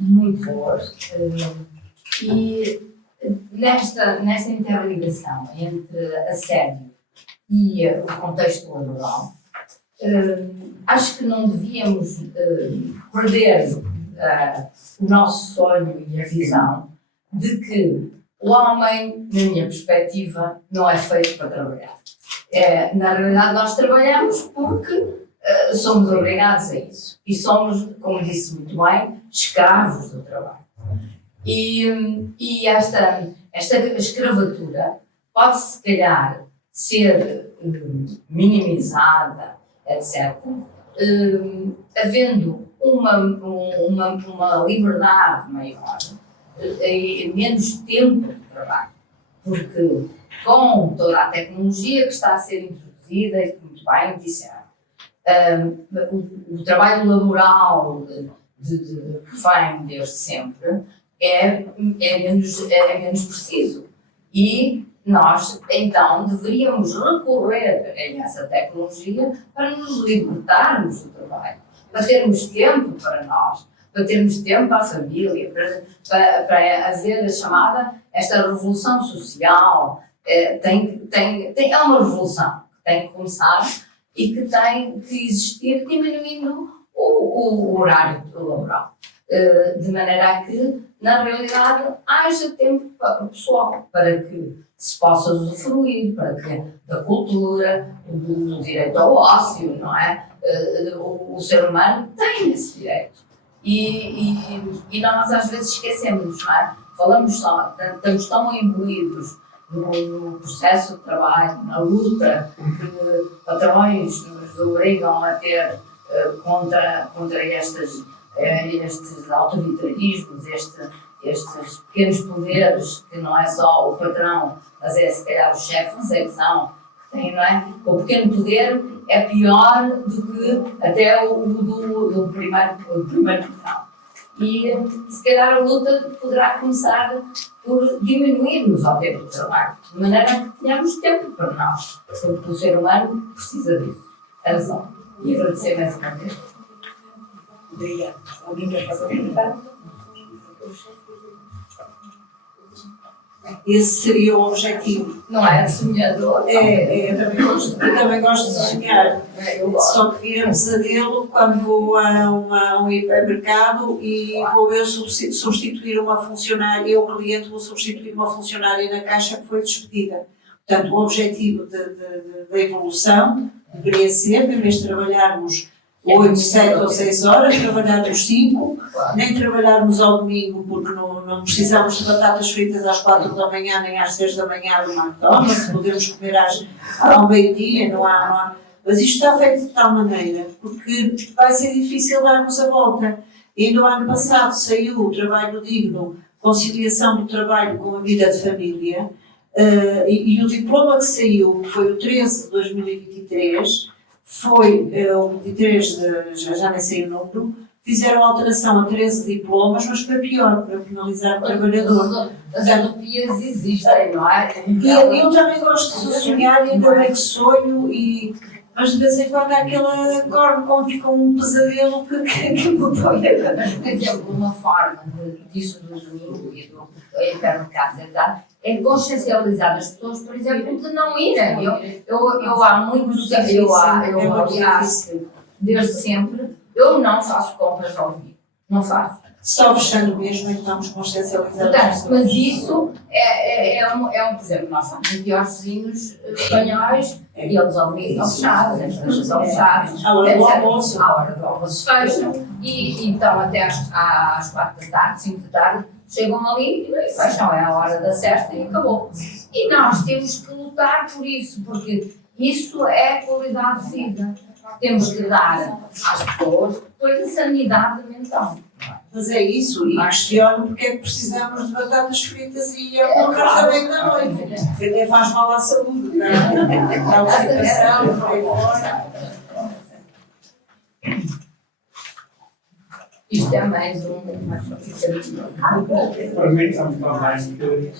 muito boas. E nesta interligação entre assédio e o contexto laboral, acho que não devíamos perder o nosso sonho e a visão de que o homem, na minha perspectiva, não é feito para trabalhar. Na realidade, nós trabalhamos porque somos obrigados a isso. E somos, como disse muito bem, escravos do trabalho. E esta escravatura pode, se calhar, ser minimizada, etc., havendo uma liberdade maior e menos tempo de trabalho. Porque com toda a tecnologia que está a ser introduzida, e que muito bem disseram, o trabalho laboral que vem desde sempre é menos preciso. E nós, então, deveríamos recorrer a essa tecnologia para nos libertarmos do trabalho, para termos tempo para nós, para termos tempo para a família, para haver a chamada, esta revolução social. É uma revolução que tem que começar e que tem que existir diminuindo o horário laboral, de maneira a que, na realidade, haja tempo para o pessoal, para que se possa usufruir, para que da cultura, do direito ao ócio, não é? O ser humano tem esse direito. E nós às vezes esquecemos, não é? Falamos só, estamos tão imbuídos no processo de trabalho, na luta que patrões nos obrigam a ter contra estes autoritarismos, estes pequenos poderes, que não é só o patrão, mas é se calhar o chefe de secção, que tem, não é? O pequeno poder é pior do que até o do primeiro patrão. E se calhar a luta poderá começar por diminuirmos ao tempo de trabalho, de maneira que tenhamos tempo para nós, porque o ser humano precisa disso. Era só. E agradecer mais uma vez. Obrigada. Alguém quer fazer pergunta? Esse seria o objetivo. Não é sonhador? Eu também gosto de sonhar. Só que vira pesadelo quando vou a um hipermercado e vou eu substituir uma funcionária, eu, cliente, vou substituir uma funcionária na caixa que foi despedida. Portanto, o objetivo da evolução deveria ser, em vez de trabalharmos 8, 7 ou 6 horas, trabalharmos 5, nem trabalharmos ao domingo, porque não precisamos de batatas fritas às 4 da manhã, nem às 6 da manhã no McDonald's, podemos comer ao meio-dia, não há. Mas isto está feito de tal maneira, porque vai ser difícil darmos a volta. E no ano passado saiu o Trabalho Digno, conciliação do trabalho com a vida de família, e o diploma que saiu, que foi o 13 de 2023, foi o 23 já nem sei o número, fizeram alteração a 13 diplomas, mas foi pior, para penalizar o trabalhador. As utopias existem, não é? E eu também gosto de sonhar, e ainda bem que sonho, mas de vez em quando há aquele acordo com um pesadelo que me põe. Por exemplo, uma forma disso do domingo e do hipermercado é consciencializar as pessoas, por exemplo, de não irem. Eu há muitos anos, aliás, desde sempre, eu não faço compras ao vivo. Não faço. Só fechando mesmo, então estamos consciencializados. Portanto, mas isso por exemplo, nós somos aqui aos vizinhos espanhóis e eles ao meio estão fechados, as pessoas estão fechadas. À hora do almoço. À hora do almoço fecham e então até às 4 da tarde, 5 da tarde, chegam ali e fecham, é a hora da cesta e acabou. E nós temos que lutar por isso, porque isso é qualidade de vida. Temos que dar às pessoas depois de sanidade mental. Mas é isso, e questiono porque é que precisamos de batatas fritas e hambúrgueres também da noite. Porque até faz mal à saúde, não é? A oxidação, por aí fora. Isto é mais um. Permitam-me também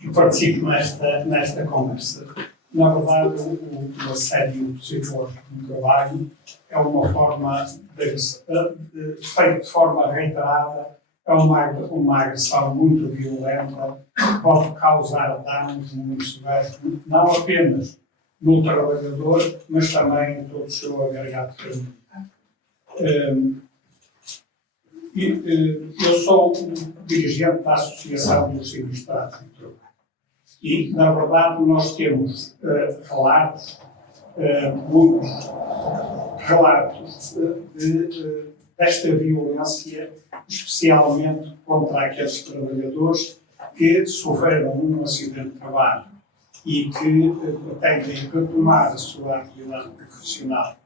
que participe nesta conversa. Na verdade, o assédio psicológico no trabalho é uma forma feito de forma reiterada, é uma agressão muito violenta, que pode causar danos muito severos, não apenas no trabalhador, mas também em todo o seu agregado familiar. Eu sou dirigente da Associação dos Sindicatos de Trabalho. E, na verdade, nós temos muitos relatos desta violência, especialmente contra aqueles trabalhadores que sofreram um acidente de trabalho e que pretendem retomar a sua atividade profissional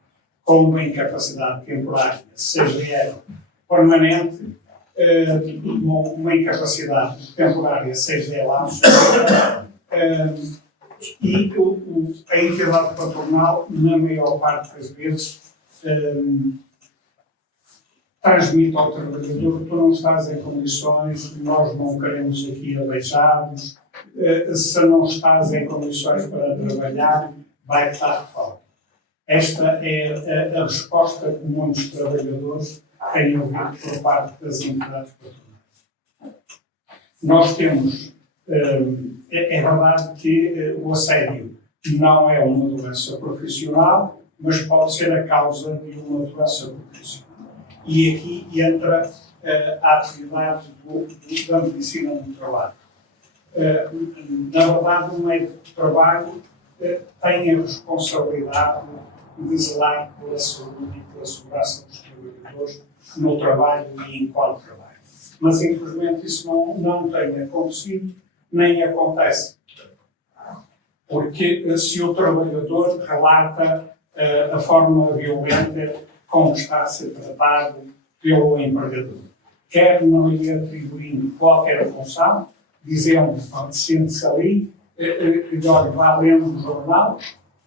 com uma incapacidade temporária, seja ela permanente, uma incapacidade temporária, seja ela absoluta, e a entidade patronal, na maior parte das vezes, transmite ao trabalhador: tu não estás em condições, nós não queremos aqui aleijados, se não estás em condições para trabalhar, vai estar fora. Esta é a resposta que muitos trabalhadores têm ouvido por parte das entidades patronais. Nós temos, é verdade que o assédio não é uma doença profissional, mas pode ser a causa de uma doença profissional. E aqui entra a atividade da medicina do trabalho. Na verdade, o médico de trabalho tem a responsabilidade de zelar pela saúde e pela segurança dos trabalhadores no trabalho e enquanto trabalho. Mas, infelizmente, isso não tem acontecido, nem acontece. Porque se o trabalhador relata a forma violenta com que está a ser tratado pelo empregador, quer não lhe atribuindo qualquer função, dizendo, sente-se ali, olha, vá lendo o jornal,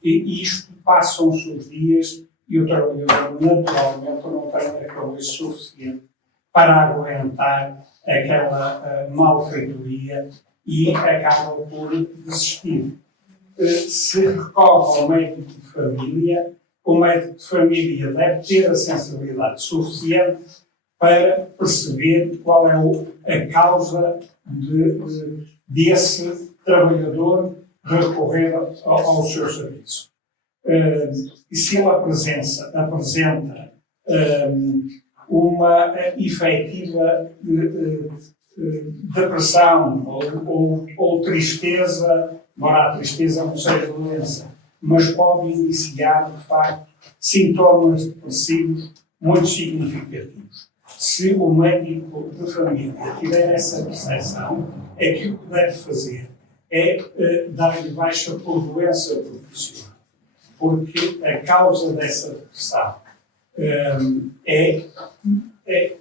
e isto passam-se os dias e o trabalhador naturalmente não tem a cabeça suficiente para aguentar aquela malfeitoria e acaba por desistir. Se recorre ao médico de família, o médico de família deve ter a sensibilidade suficiente para perceber qual é a causa desse trabalhador recorrer ao seu serviço. E se ele apresenta uma efetiva depressão ou tristeza, embora a tristeza não seja doença, mas pode iniciar, de facto, sintomas depressivos muito significativos. Se o médico de família tiver essa percepção, aquilo que deve fazer é dar-lhe baixa por doença profissional, porque a causa dessa depressão é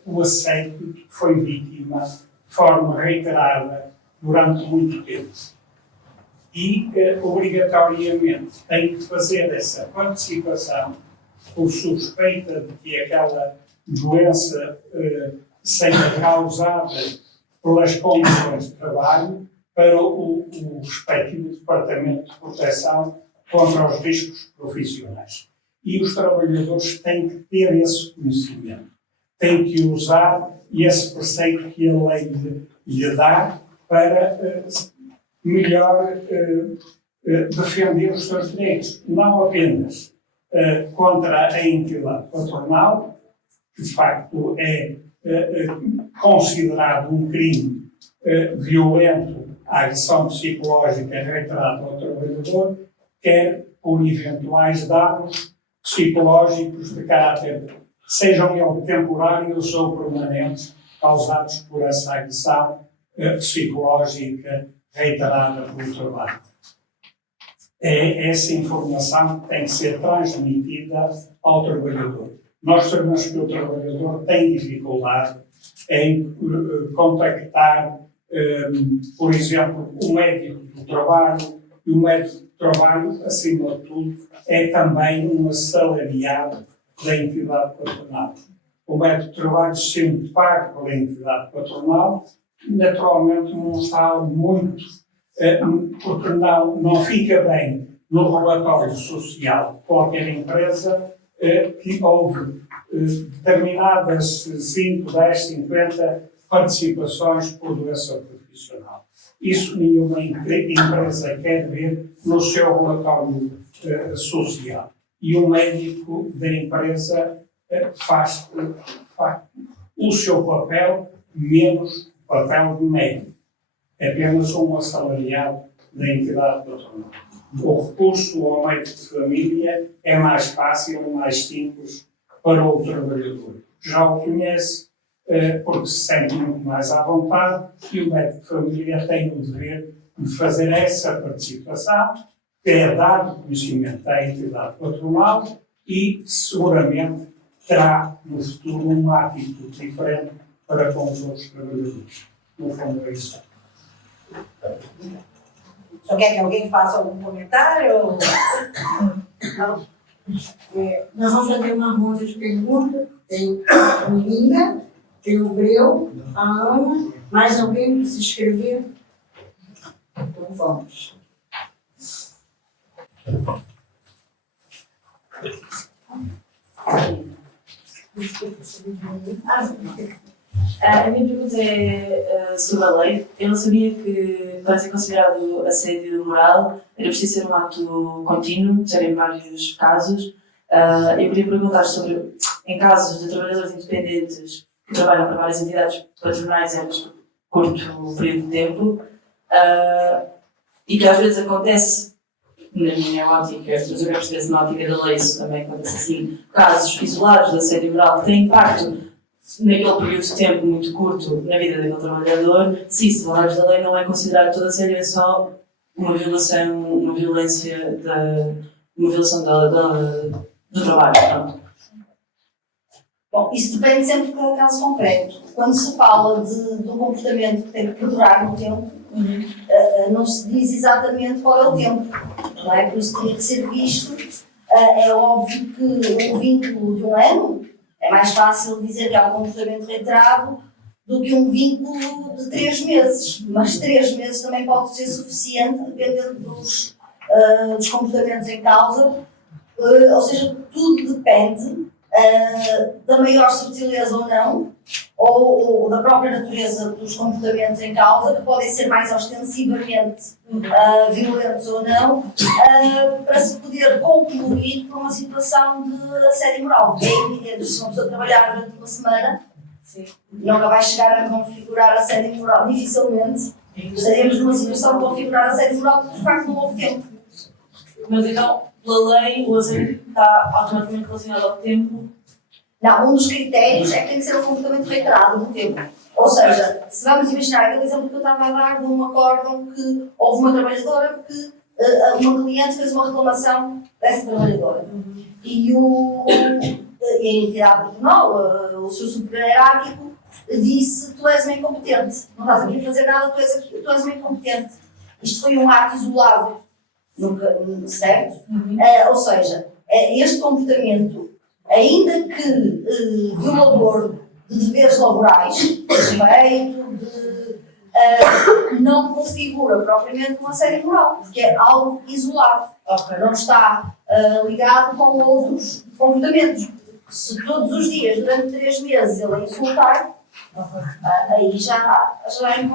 o assédio que foi vítima de forma reiterada durante muito tempo. E, obrigatoriamente, tem que fazer essa participação por suspeita de que aquela doença seja causada pelas condições de trabalho para o respectivo Departamento de Proteção contra os Riscos Profissionais. E os trabalhadores têm que ter esse conhecimento, têm que usar esse preceito que a lei lhe dá para melhor defender os seus direitos, não apenas contra a entidade patronal, que de facto é considerado um crime violento, a agressão psicológica reiterada ao trabalhador, quer por eventuais danos psicológicos de caráter, sejam eles temporários ou permanentes, causados por essa agressão psicológica reiterada pelo trabalho. É essa informação que tem que ser transmitida ao trabalhador. Nós sabemos que o trabalhador tem dificuldade em contactar, por exemplo, o médico do trabalho, e o médico do trabalho, acima de tudo, é também um assalariado da entidade patronal. O médico de trabalho, sendo pago pela entidade patronal, naturalmente não está muito, porque não fica bem no relatório social de qualquer empresa que houve determinadas 5, 10, 50 participações por doença profissional. Isso nenhuma empresa quer ver no seu relatório social. E o médico da empresa faz o seu papel menos o papel de médico. É apenas um assalariado da entidade patronal. O recurso ao médico de família é mais fácil, mais simples para o trabalhador. Já o conhece porque se sente muito mais à vontade e o médico de família tem o dever de fazer essa participação, que é dar conhecimento à entidade patronal e seguramente terá no futuro uma atitude diferente para com os outros trabalhadores. No fundo é isso. Só quer que alguém faça algum comentário? Não. Nós vamos fazer uma ronda de perguntas. Tem a Linda, tem o Breu, a Ana, mais alguém que se inscrever? Então vamos. A minha pergunta é sobre a lei. Eu não sabia que, para ser considerado assédio moral, era preciso ser um ato contínuo, serem vários casos. Eu queria perguntar sobre, em casos de trabalhadores independentes que trabalham para várias entidades patronais em curto período de tempo, e que às vezes acontece, na minha ótica, mas eu quero perceber se na ótica da lei isso também acontece assim, casos isolados de assédio moral que têm impacto naquele período de tempo muito curto na vida daquele trabalhador, se isso, valores da lei, não é considerado todo assédio, é só uma violação, uma violação do trabalho. Pronto. Bom, isso depende sempre de cada caso concreto. Quando se fala de um comportamento que tem que perdurar no tempo, não se diz exatamente qual é o tempo, não é? Por isso teria que ser visto. É óbvio que um vínculo de um ano é mais fácil dizer que há um comportamento reiterado do que um vínculo de 3 meses. Mas 3 meses também pode ser suficiente, dependendo dos comportamentos em causa. Ou seja, tudo depende da maior subtileza ou não, ou da própria natureza dos comportamentos em causa, que podem ser mais ostensivamente violentos ou não, para se poder concluir com uma situação de assédio moral. É evidente, se uma pessoa trabalhar durante uma semana, nunca vai chegar a configurar assédio moral, dificilmente. Estaremos numa situação de configurar assédio moral porque de facto não houve tempo. Mas então, pela lei, o assédio está automaticamente relacionado ao tempo? Não, um dos critérios é que tem que ser um comportamento reiterado no tempo. Ou seja, se vamos imaginar aquele exemplo que eu estava a dar de um acórdão que houve uma trabalhadora que uma cliente fez uma reclamação dessa trabalhadora. E a entidade patronal, o seu superior hierárquico, disse: tu és uma incompetente, não estás aqui a fazer nada, tu és uma incompetente. Isto foi um ato isolado, certo? Ou seja, este comportamento ainda que violador de deveres laborais, respeito, não configura propriamente uma assédio moral, porque é algo isolado, não está ligado com outros comportamentos. Se todos os dias, durante 3 meses, ele a insultar, aí já é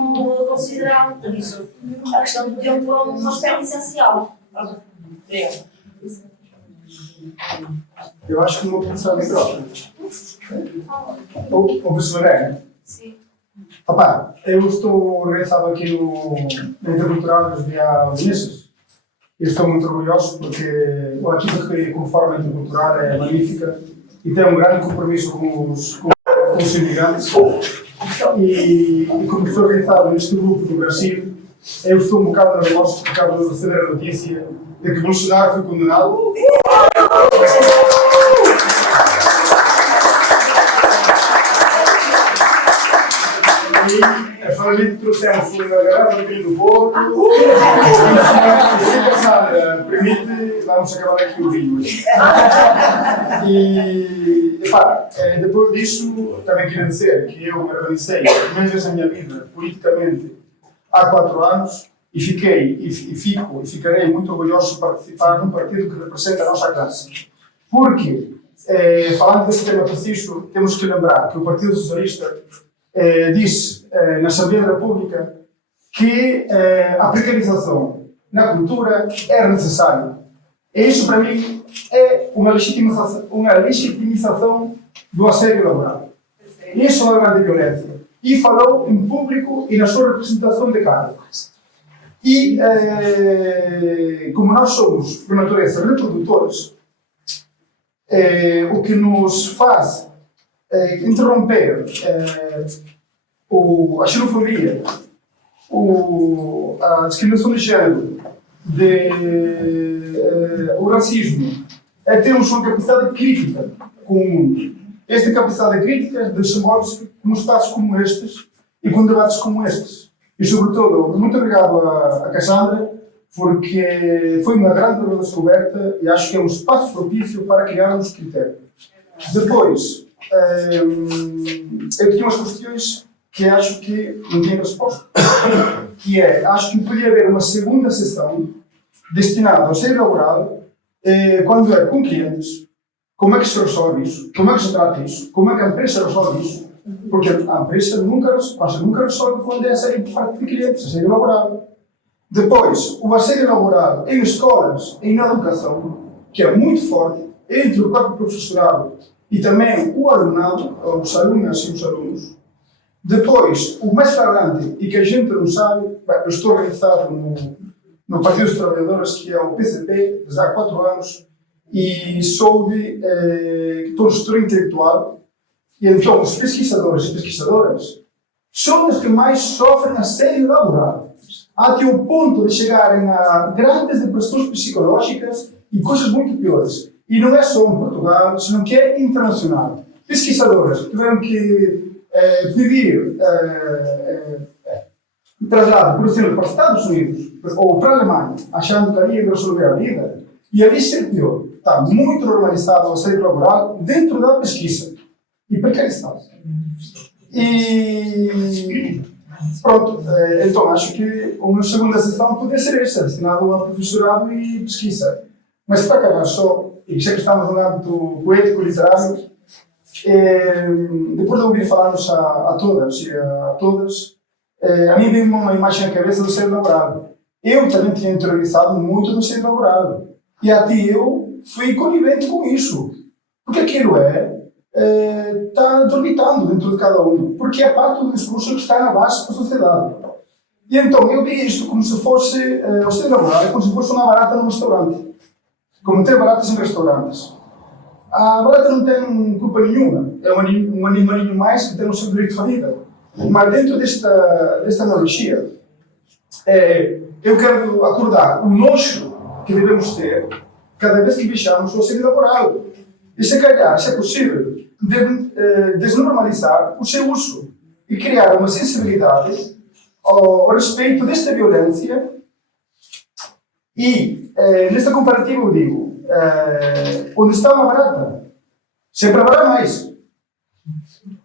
considerado. Por isso, a questão do tempo é um aspecto essencial. Obrigada. Eu acho que não vou pensar em próprio. Ou professor Ana? Sim. Opa, eu estou organizado aqui no Intercultural dos dias. Eu estou muito orgulhoso porque a equipa que conforma a Intercultural é magnífica e tem um grande compromisso com os imigrantes. E como estou organizado neste grupo do Brasil, eu estou um bocado nervoso por causa de receber a notícia de que Bolsonaro foi condenado. E finalmente trouxemos uma garrafa de vinho do Porto. Se passar permite, vamos acabar aqui o vinho. E depois disso, também queria dizer que eu me organizei a primeira vez na minha vida, politicamente, há 4 anos, e ficarei muito orgulhoso de participar num partido que representa a nossa classe. Porque, falando desse tema preciso, temos que lembrar que o Partido Socialista disse na Assembleia da República que a precarização na cultura era necessária. E isso, para mim, é uma legitimização do assédio laboral. Isso é uma grande violência. E falou em público e na sua representação de cargos. E, como nós somos, por natureza, reprodutores, o que nos faz interromper a xenofobia, a discriminação de género, o racismo, é termos uma capacidade crítica com o mundo. Esta capacidade crítica desenvolve-se com espaços como estes e com debates como estes. E, sobretudo, muito obrigado a Cassandra, porque foi uma grande descoberta e acho que é um espaço propício para criarmos critérios. Depois, eu tinha umas questões que acho que não têm resposta. Que é, acho que poderia haver uma segunda sessão destinada ao assédio laboral quando é com clientes. Como é que se resolve isso? Como é que se trata isso? Como é que a empresa resolve isso? Porque a empresa nunca resolve quando é assédio por parte de clientes, assédio laboral. Depois, o assédio laboral em escolas e na educação, que é muito forte, entre o próprio professorado e também o alunado, os alunas e os alunos. Depois, o mais flagrante, e que a gente não sabe, eu estou organizado no Partido dos Trabalhadores, que é o PCP, já há 4 anos, e soube que estou no setor intelectual, e então os pesquisadores e pesquisadoras são os que mais sofrem assédio laboral, até o ponto de chegarem a grandes depressões psicológicas e coisas muito piores. E não é só em Portugal, senão que é internacional. Pesquisadoras tiveram que pedir traslado, por exemplo, para os Estados Unidos ou para a Alemanha, achando que ali ia resolver a vida, e ali se pior. Está muito normalizado o assédio laboral dentro da pesquisa e precarizado. E pronto, então acho que uma segunda sessão poderia ser esta, destinada ao professorado e pesquisa. Mas para acabar só, e já que estamos no âmbito poético literário, depois de ouvir falarmos a todas e a todas, a mim veio uma imagem na cabeça do assédio laboral. Eu também tinha interiorizado muito do assédio laboral. E até eu fui conivente com isso. Porque aquilo está desorbitando dentro de cada um. Porque é parte do discurso que está na base da sociedade. E então eu vi isto como se fosse, o assédio laboral é como se fosse uma barata num restaurante. Como tem baratas em restaurantes. A barata não tem culpa nenhuma. É um animalinho mais que tem o seu direito à vida. Mas dentro desta analogia, eu quero acordar o nojo que devemos ter cada vez que vejamos o assédio laboral. E se calhar, se é possível, desnormalizar o seu uso e criar uma sensibilidade ao respeito desta violência. E, nesta comparativa, eu digo, onde está uma barata, Sempre haverá mais.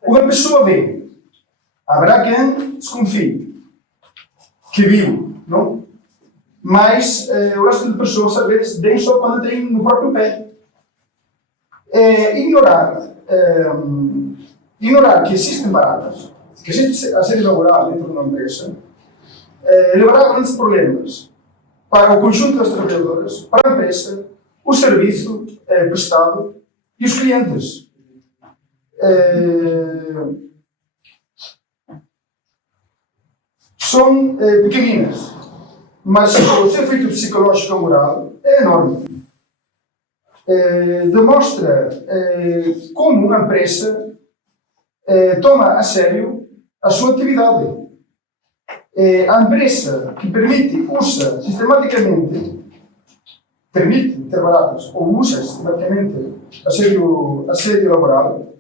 Uma pessoa vê, haverá quem desconfie, que viu, não? Mas o resto de pessoas, às vezes, vêm só quando têm no próprio pé. Ignorar que existem baratas, que existe assédio laboral dentro de uma empresa, levará a grandes problemas para o conjunto das trabalhadoras, para a empresa, o serviço prestado e os clientes. São pequeninas, mas o seu efeito psicológico e moral é enorme. Demonstra como uma empresa toma a sério a sua atividade. A empresa que usa sistematicamente ter baratas ou usa sistematicamente assédio laboral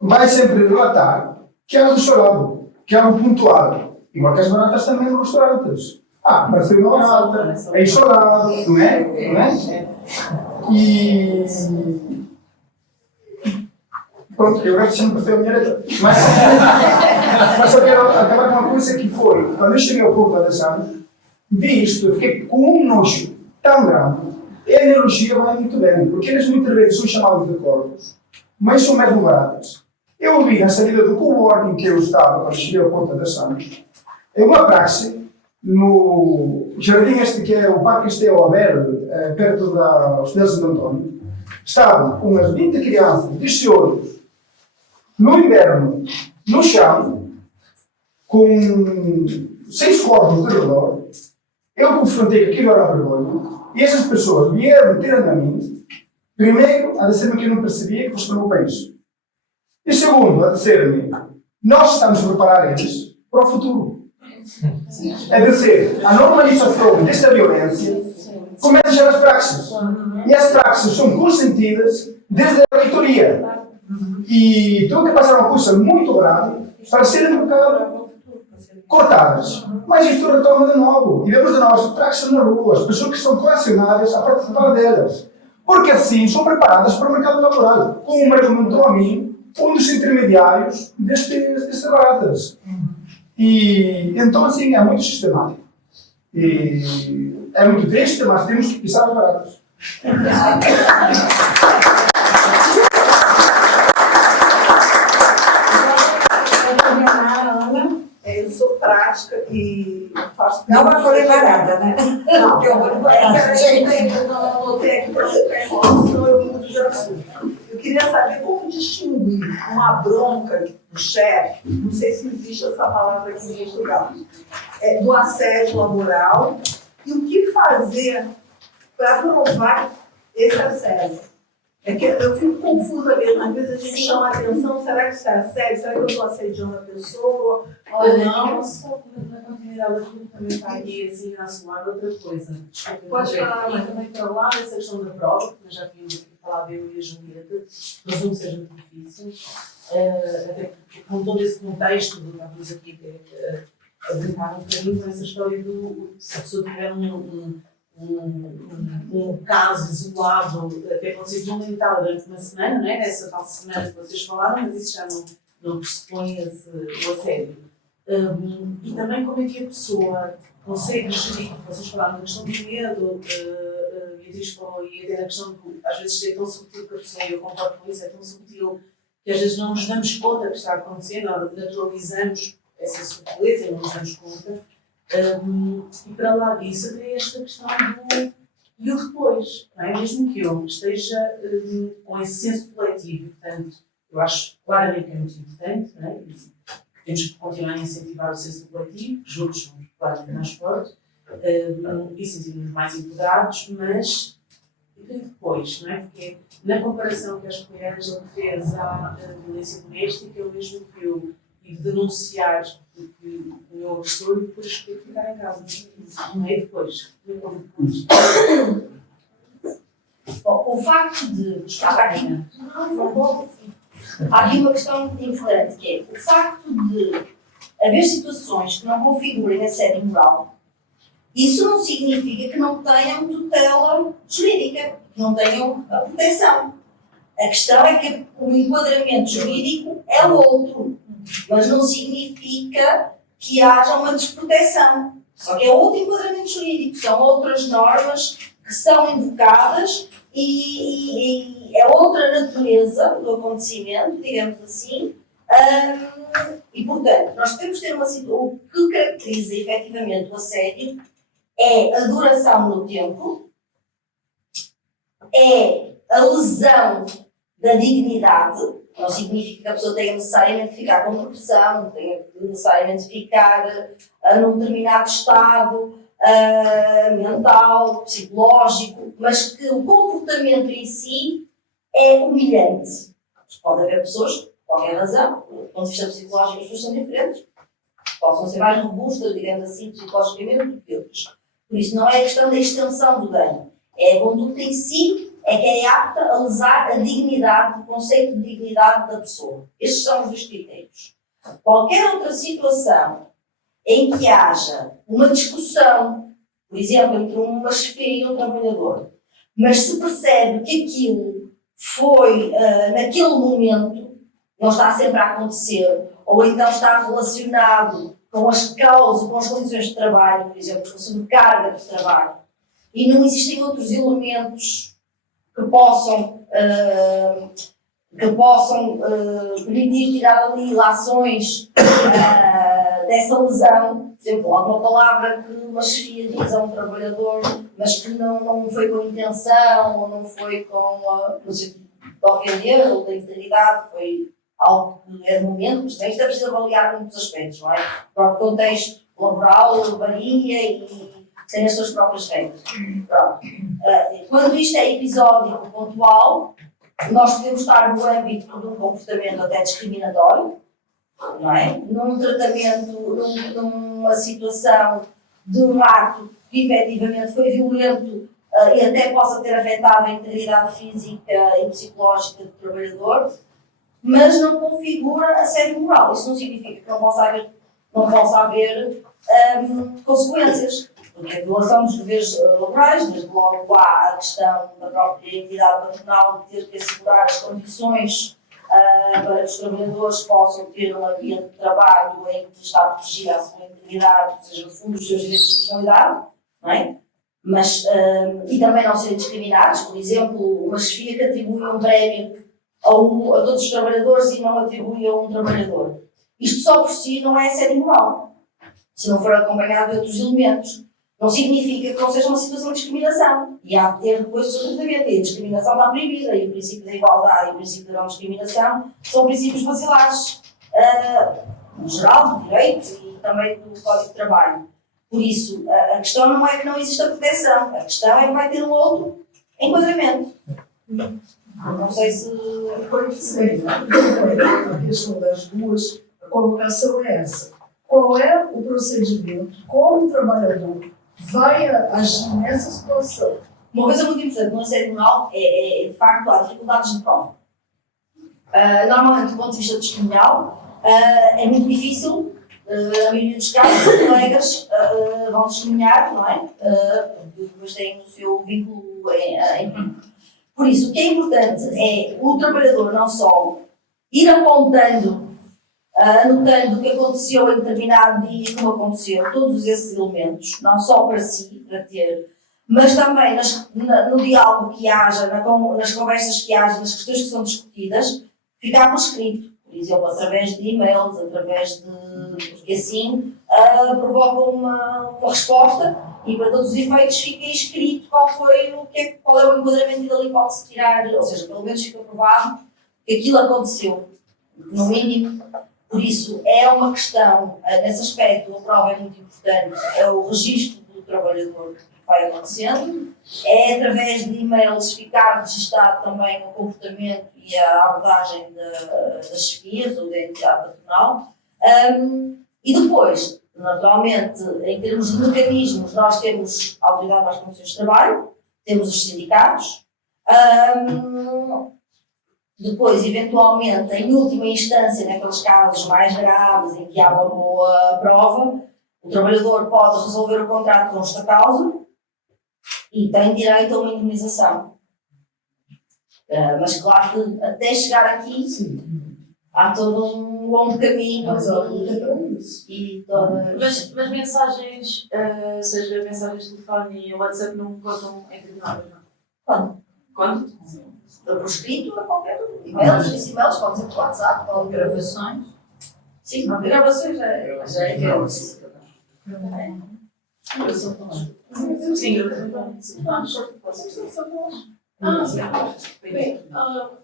vai sempre relatar que há do seu lado, que há um pontual, igual que as baratas também nos restaurantes. Pareceu uma barata, é isolado, não é? Não é? E pronto, eu acho que não pareceu a minha letra. Mas eu quero acabar com uma coisa que foi, quando eu cheguei ao Porto há 10 anos, vi isto, eu fiquei com um nojo tão grande. E a analogia vai muito bem, porque eles muitas vezes são chamados de corvos, mas são mesmo baratas. Eu vi na saída do coworking que eu estava, quando cheguei ao Porto há 10 anos, é uma praxe no jardim este que é o Parque Esteu Aberto, perto da Hospital Santo António. Estavam umas 20 crianças, 18, no inverno, no chão, com 6 corpos de redor. Eu confrontei que aquilo era uma vergonha. E essas pessoas vieram tirando a mim, primeiro, a dizer-me que eu não percebia que fosse para o país. E segundo, a dizer-me, nós estamos a preparar eles para o futuro. É dizer, a normalização desta violência começa já nas praxes. E as praxes são consentidas desde a reitoria. E tudo que passar uma coisa muito grave para serem cortadas. Mas isto retoma de novo. E vemos de novo as praxes nas ruas, pessoas que são coacionadas a participar delas. Porque assim são preparadas para o mercado laboral. Como me argumentou a mim, um dos intermediários destas baratas. E então, assim, é muito sistemático. E é muito triste, mas temos que pisar as baratas. Eu sou prática e faço. Não vai fazer barata, né? Não, eu vou não anotei aqui para você pegar, senão eu mudo de assunto. Eu queria saber como distinguir uma bronca do chefe, não sei se existe essa palavra aqui em Portugal, do assédio laboral, e o que fazer para provar esse assédio. É que eu fico confusa mesmo, às vezes a gente chama a atenção, será que isso é assédio? Será que eu estou assediando a pessoa? Olha, não? eu só na continuidade daquilo também está aqui assim a somar outra coisa. Desculpa, Pode falar, e também para lá dessa questão da prova, que nós já tínhamos aqui falado eu e a Julieta, presumo que seja muito difícil, até porque com todo esse contexto, estamos aqui a brincar um bocadinho com essa história do se a pessoa tiver um caso isolado que aconteceu fundamental durante uma semana, não é? Nessa tal semana que vocês falaram, mas isso já não pressupõe o assédio. E também como é que a pessoa consegue gerir, vocês falaram da questão do medo, Beatriz falou, e até na questão de às vezes ser tão subtil que a pessoa, e eu concordo com isso, é tão subtil que às vezes não nos damos conta que está acontecendo, naturalizamos essa subtileza e não nos damos conta. E para lá disso, até esta questão do e o depois, não é? Mesmo que eu esteja com esse senso coletivo, portanto, eu acho claramente que é muito importante, não é? Temos que continuar a incentivar o senso coletivo, juntos somos claramente mais fortes e sentimos mais empoderados, mas e depois, não é? Porque na comparação que as colegas fez à violência doméstica, eu mesmo que eu e denunciar o meu agressor e depois ficar em casa. Não é depois. Bom, o facto de. Há aqui uma questão importante, que é o facto de haver situações que não configurem assédio moral Isso não significa que não tenham tutela jurídica, que não tenham a proteção. A questão é que o enquadramento jurídico é outro, mas não significa que haja uma desproteção. Só que é outro enquadramento jurídico, são outras normas que são invocadas e é outra natureza do acontecimento, digamos assim. E, portanto, nós temos que ter uma situação. O que caracteriza efetivamente o assédio é a duração no tempo, é a lesão da dignidade. Não significa que a pessoa tenha necessariamente de ficar com depressão, tenha necessariamente de ficar num determinado estado mental, psicológico, mas que o comportamento em si é humilhante. Pode haver pessoas, por qualquer razão, do ponto de vista psicológico, as pessoas são diferentes, possam ser mais robustas, digamos assim, psicologicamente do que outras. Por isso, não é a questão da extensão do dano, é a conduta em si, é que é apta a lesar a dignidade, o conceito de dignidade da pessoa. Estes são os dois critérios. Qualquer outra situação em que haja uma discussão, por exemplo, entre uma chefia e um trabalhador, mas se percebe que aquilo foi, naquele momento, não está sempre a acontecer, ou então está relacionado com as causas, com as condições de trabalho, por exemplo, com a sobrecarga de trabalho, e não existem outros elementos que possam permitir tirar ali ilações dessa lesão. Por exemplo, alguma palavra que uma chefia diz a um trabalhador, mas que não foi com intenção, ou não foi no sentido de ofender, ou da integridade, foi algo que é de momento, mas isto é preciso avaliar muitos aspectos, não é? O próprio contexto laboral varia e tem as suas próprias regras. Pronto. Quando isto é episódico, pontual, nós podemos estar no âmbito de um comportamento até discriminatório, não é? Num tratamento, numa situação de um ato que efetivamente foi violento e até possa ter afetado a integridade física e psicológica do trabalhador, mas não configura assédio moral. Isso não significa que não possa haver consequências. Porque a violação dos deveres laborais, desde logo há a questão da própria entidade patronal de ter que assegurar as condições para que os trabalhadores possam ter um ambiente de trabalho em que está protegida a sua integridade, ou seja, no fundo, os seus direitos de personalidade, não é? Mas, e também não serem discriminados. Por exemplo, uma chefia que atribui um prémio a todos os trabalhadores e não atribui a um trabalhador. Isto só por si não é assédio moral, se não for acompanhado de outros elementos. Não significa que não seja uma situação de discriminação. E há de ter depois o seu tratamento. E a discriminação está proibida. E o princípio da igualdade e o princípio da não discriminação são princípios basilares, no geral, do direito e também do Código de Trabalho. Por isso, a questão não é que não exista proteção. A questão é que vai ter um outro enquadramento. Não sei se foi percebido. A questão das duas, a colocação é essa. Qual é o procedimento? Como o trabalhador vai agir nessa situação? Uma coisa muito importante no assédio moral é de facto, há dificuldades de prova. Normalmente, do ponto de vista testemunhal, é muito difícil, na maioria dos casos, os colegas vão testemunhar, não é? Depois têm o seu vínculo em Por isso, o que é importante é o trabalhador não só ir apontando, anotando o que aconteceu em determinado dia e como aconteceu, todos esses elementos, não só para si, para ter, mas também no diálogo que haja, nas conversas que haja, nas questões que são discutidas, ficar por escrito, por exemplo, através de e-mails, através de... porque assim provoca uma resposta e para todos os efeitos fica escrito qual é o enquadramento e dali pode-se tirar, ou seja, pelo menos fica provado que aquilo aconteceu, no mínimo. Por isso, é uma questão, nesse aspecto, a prova é muito importante, é o registro do trabalhador que vai acontecendo, é através de e-mails ficar registado também o comportamento e a abordagem das chefias ou da entidade patronal. E depois, naturalmente, em termos de mecanismos, nós temos a Autoridade para as Condições de Trabalho, temos os sindicatos, depois, eventualmente, em última instância, naqueles casos mais graves em que há uma boa prova, O trabalhador pode resolver o contrato com justa causa e tem direito a uma indemnização. Mas claro que até chegar aqui há todo um longo caminho. E todas... Mas mensagens, seja mensagens de telefone e WhatsApp não contam em tribunal, não? Quando? Por escrito a qualquer e-mails, pode ser por WhatsApp, pode Gravações. Sim, gravações já é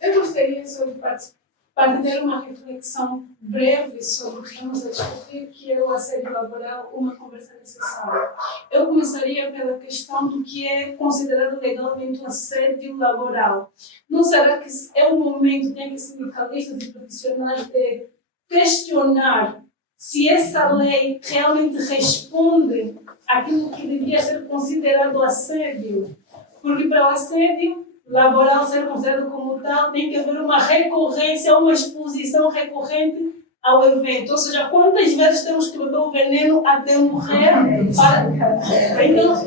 eu gostaria de participar de ter uma reflexão breve sobre o que estamos a discutir, que é o assédio laboral, uma conversa necessária. Eu começaria pela questão do que é considerado legalmente um assédio laboral. Não será que é o momento em que sindicalistas e profissionais de questionar se essa lei realmente responde àquilo que deveria ser considerado assédio? Porque para o assédio laboral ser considerado como tal, tem que haver uma recorrência, uma exposição recorrente ao evento. Ou seja, quantas vezes temos que beber o veneno até morrer? Então,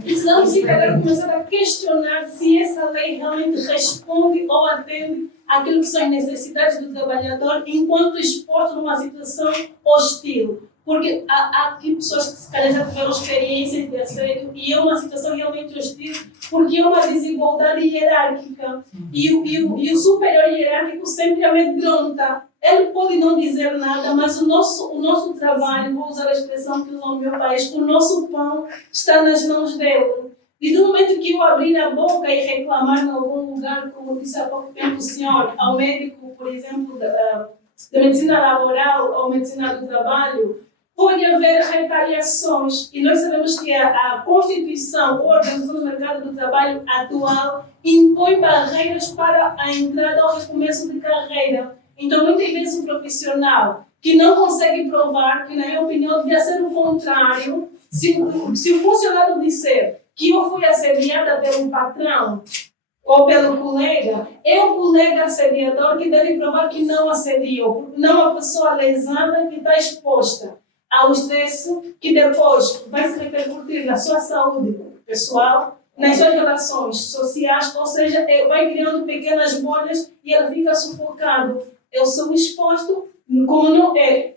precisamos se calhar começar a questionar se essa lei realmente responde ou atende àquilo que são as necessidades do trabalhador enquanto exposto numa situação hostil. Porque há aqui pessoas que se calhar já tiveram experiências de assédio e é uma situação realmente hostil porque é uma desigualdade hierárquica e o superior hierárquico sempre amedronta. Ele pode não dizer nada, mas o nosso trabalho, vou usar a expressão que usam no meu país, o nosso pão está nas mãos dele. E do momento que eu abrir a boca e reclamar em algum lugar, como disse há pouco tempo o senhor, ao médico, por exemplo, da medicina laboral ou medicina do trabalho, pode haver retaliações. E nós sabemos que a Constituição, ou a organização do mercado do trabalho atual, impõe barreiras para a entrada ou recomeço de carreira. Então, muitas vezes, um profissional que não consegue provar, que, na minha opinião, devia ser o contrário, se o funcionário disser que eu fui assediada pelo patrão ou pelo colega, é o colega assediador que deve provar que não assediou, porque não é uma pessoa lesada que está exposta ao estresse que depois vai se repercutir na sua saúde pessoal, nas suas relações sociais, ou seja, vai criando pequenas bolhas e ele fica sufocado. Eu sou exposto, como não é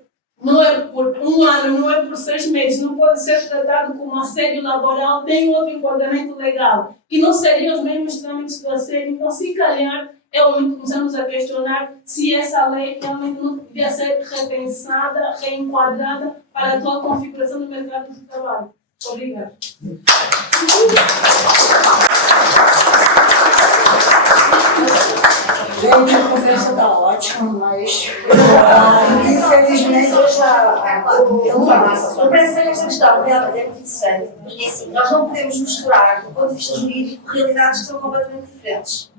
por um ano, não é por 6 meses, não pode ser tratado como assédio laboral, tem outro enquadramento legal, que não seriam os mesmos trâmites do assédio. Então, se calhar, é o momento que começamos a questionar se essa lei realmente não devia ser repensada, reenquadrada para a atual configuração do mercado de trabalho. Obrigada. Gente, a conversa está ótima, mas infelizmente eu já não parece ser esta questão realmente é muito interessante, porque assim, nós não podemos misturar, do ponto de vista jurídico, realidades que são completamente diferentes.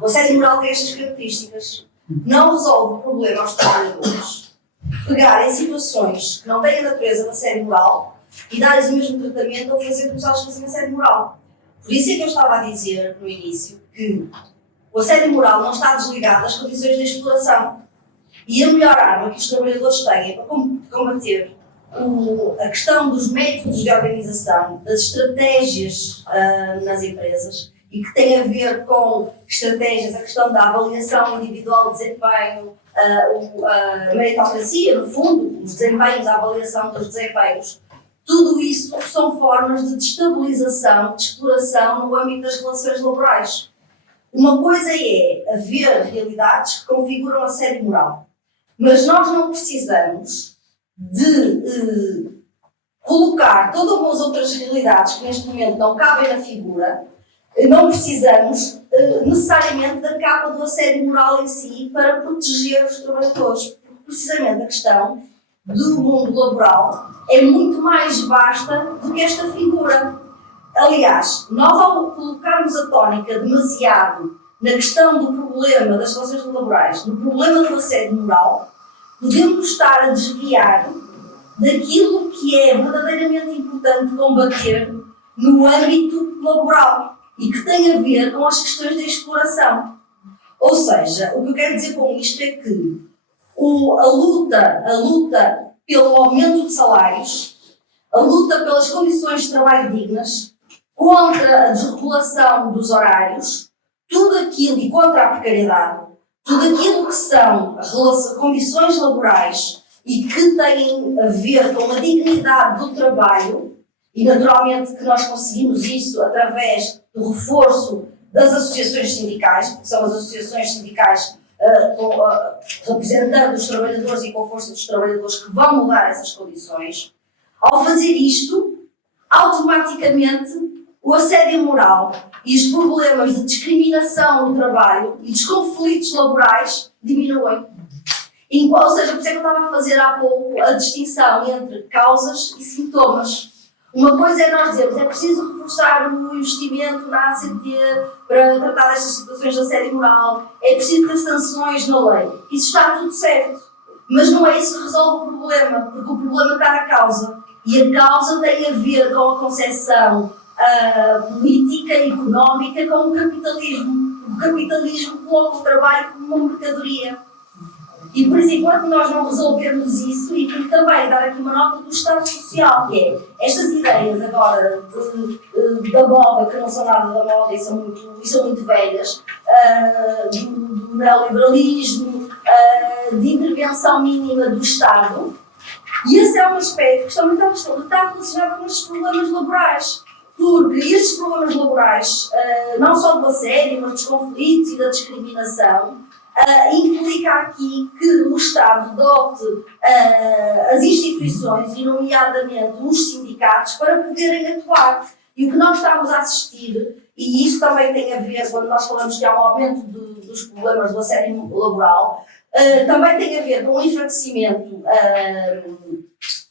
O assédio moral tem estas características. Não resolve o problema aos trabalhadores. Pegar em situações que não têm a natureza de assédio moral e dar-lhes o mesmo tratamento ou fazer como se elas fossem assédio moral. Por isso é que eu estava a dizer no início que o assédio moral não está desligado das condições de exploração. E a melhor arma que os trabalhadores têm para combater a questão dos métodos de organização, das estratégias nas empresas, e que tem a ver com estratégias, a questão da avaliação individual de desempenho, a meritocracia, no fundo, os desempenhos, a avaliação dos desempenhos. Tudo isso são formas de destabilização, de exploração no âmbito das relações laborais. Uma coisa é haver realidades que configuram assédio moral, mas nós não precisamos de colocar todas as outras realidades que neste momento não cabem na figura. Não precisamos necessariamente da capa do assédio moral em si para proteger os trabalhadores, porque precisamente a questão do mundo laboral é muito mais vasta do que esta figura. Aliás, nós ao colocarmos a tónica demasiado na questão do problema das relações laborais, no problema do assédio moral, podemos estar a desviar daquilo que é verdadeiramente importante combater no âmbito laboral e que tem a ver com as questões da exploração. Ou seja, o que eu quero dizer com isto é que a luta pelo aumento de salários a luta pelas condições de trabalho dignas, contra a desregulação dos horários, tudo aquilo e contra a precariedade, tudo aquilo que são condições laborais e que têm a ver com a dignidade do trabalho, e naturalmente que nós conseguimos isso através do reforço das associações sindicais, que são as associações sindicais representando os trabalhadores e com a força dos trabalhadores que vão mudar essas condições. Ao fazer isto, automaticamente o assédio moral e os problemas de discriminação no trabalho e dos conflitos laborais diminuem. Ou seja, por isso é que eu estava a fazer há pouco a distinção entre causas e sintomas. Uma coisa é nós dizermos, é preciso reforçar o investimento na ACT para tratar destas situações de assédio moral, é preciso ter sanções na lei. Isso está tudo certo. Mas não é isso que resolve o problema, porque o problema está na causa. E a causa tem a ver com a concepção política e económica com o capitalismo. O capitalismo coloca o trabalho como uma mercadoria. E por isso, enquanto nós não resolvermos isso, e porque também dar aqui uma nota do Estado Social, que é estas ideias agora da moda, que não são nada da moda e são muito velhas, do neoliberalismo, de intervenção mínima do Estado, e esse é um aspecto que também está relacionado com estes problemas laborais. Porque estes problemas laborais, não só do assédio, mas dos conflitos e da discriminação, implica aqui que o Estado dote as instituições, e nomeadamente os sindicatos, para poderem atuar. E o que nós estamos a assistir, e isso também tem a ver, quando nós falamos que há um aumento dos problemas do assédio laboral, também tem a ver com o enfraquecimento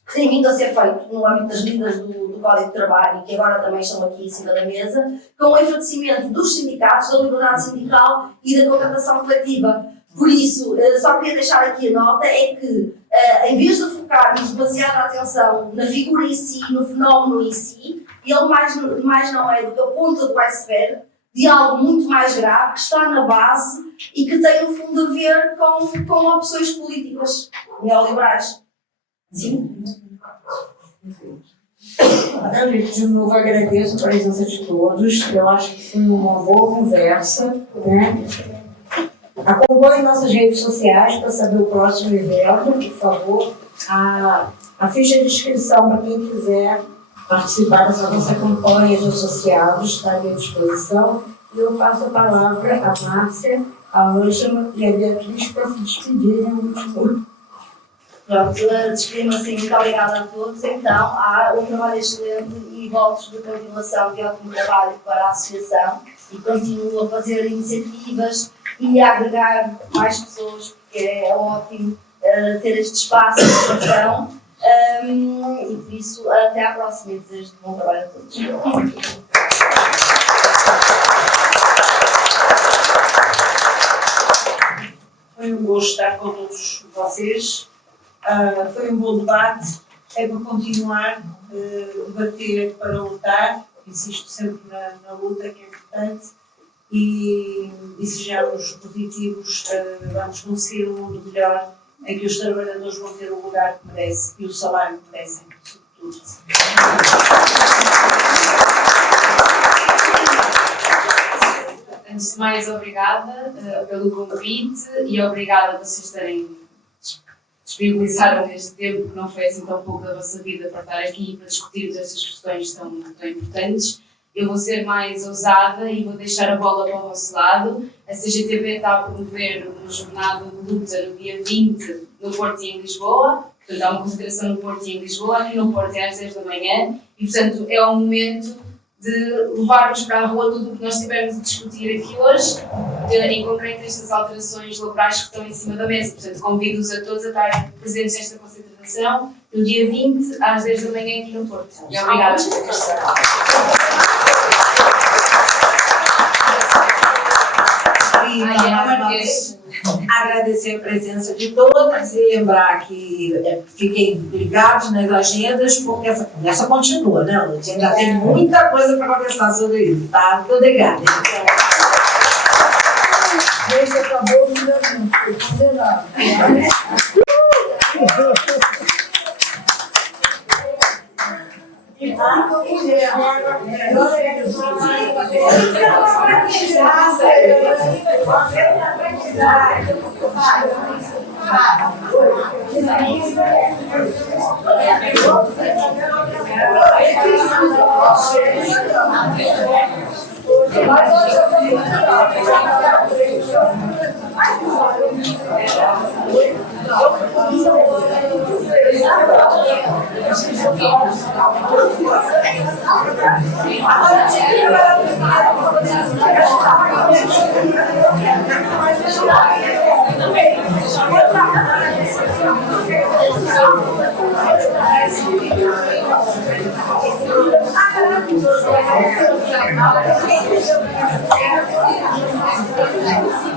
que tem vindo a ser feito no âmbito das medidas do Código de Trabalho, e que agora também estão aqui em cima da mesa, com o enfraquecimento dos sindicatos, da liberdade sindical e da contratação coletiva. Por isso, só queria deixar aqui a nota, é que em vez de focarmos demasiada atenção na figura em si, no fenómeno em si, ele mais não é do que a ponta do iceberg de algo muito mais grave, que está na base e que tem no fundo a ver com opções políticas neoliberais. Sim. Eu, de novo, agradeço a presença de todos. Eu acho que foi uma boa conversa, né? Acompanhe nossas redes sociais para saber o próximo evento, por favor. A ficha de inscrição para quem quiser participar dessa nossa campanha de associados está à minha disposição. E eu passo a palavra à Márcia, à Ângela e à Beatriz para se despedirem no último. Pronto, despedir-me muito obrigada a todos. Então, há um trabalho excelente e votos de continuação de ótimo trabalho para a Associação, e continuo a fazer iniciativas e a agregar mais pessoas, porque é ótimo ter este espaço de discussão, e por isso até à próxima, e desejo bom trabalho a todos. Foi um gosto estar com todos vocês. Foi um bom debate. É para continuar a debater, para lutar. Insisto sempre na luta, que é importante. E sejamos positivos. Vamos conseguir um mundo melhor, em que os trabalhadores vão ter o lugar que merecem e o salário que merecem, sobretudo. Antes de mais, obrigada pelo convite e obrigada por vocês terem disponibilizaram este tempo, que não foi assim tão pouco da vossa vida, para estar aqui e para discutirmos estas questões tão importantes. Eu vou ser mais ousada e vou deixar a bola para o vosso lado. A CGTB está a promover uma jornada de luta no dia 20 no Porto e em Lisboa. Portanto, há uma concentração no Porto e em Lisboa. Aqui no Porto é às 10 da manhã e, portanto, é o momento de levarmos para a rua tudo o que nós tivermos a discutir aqui hoje, em concreto estas alterações laborais que estão em cima da mesa. Portanto, convido-os a todos a estarem presentes nesta concentração no dia 20 às 10 da manhã aqui no Porto. E obrigada por ter estado. Agradecer a presença de todas e lembrar que fiquem ligados nas agendas, porque essa conversa continua, né? A gente ainda tem muita coisa para conversar sobre isso, tá? Muito obrigada. Gente, acabou o meu tempo, foi considerado. Obrigada.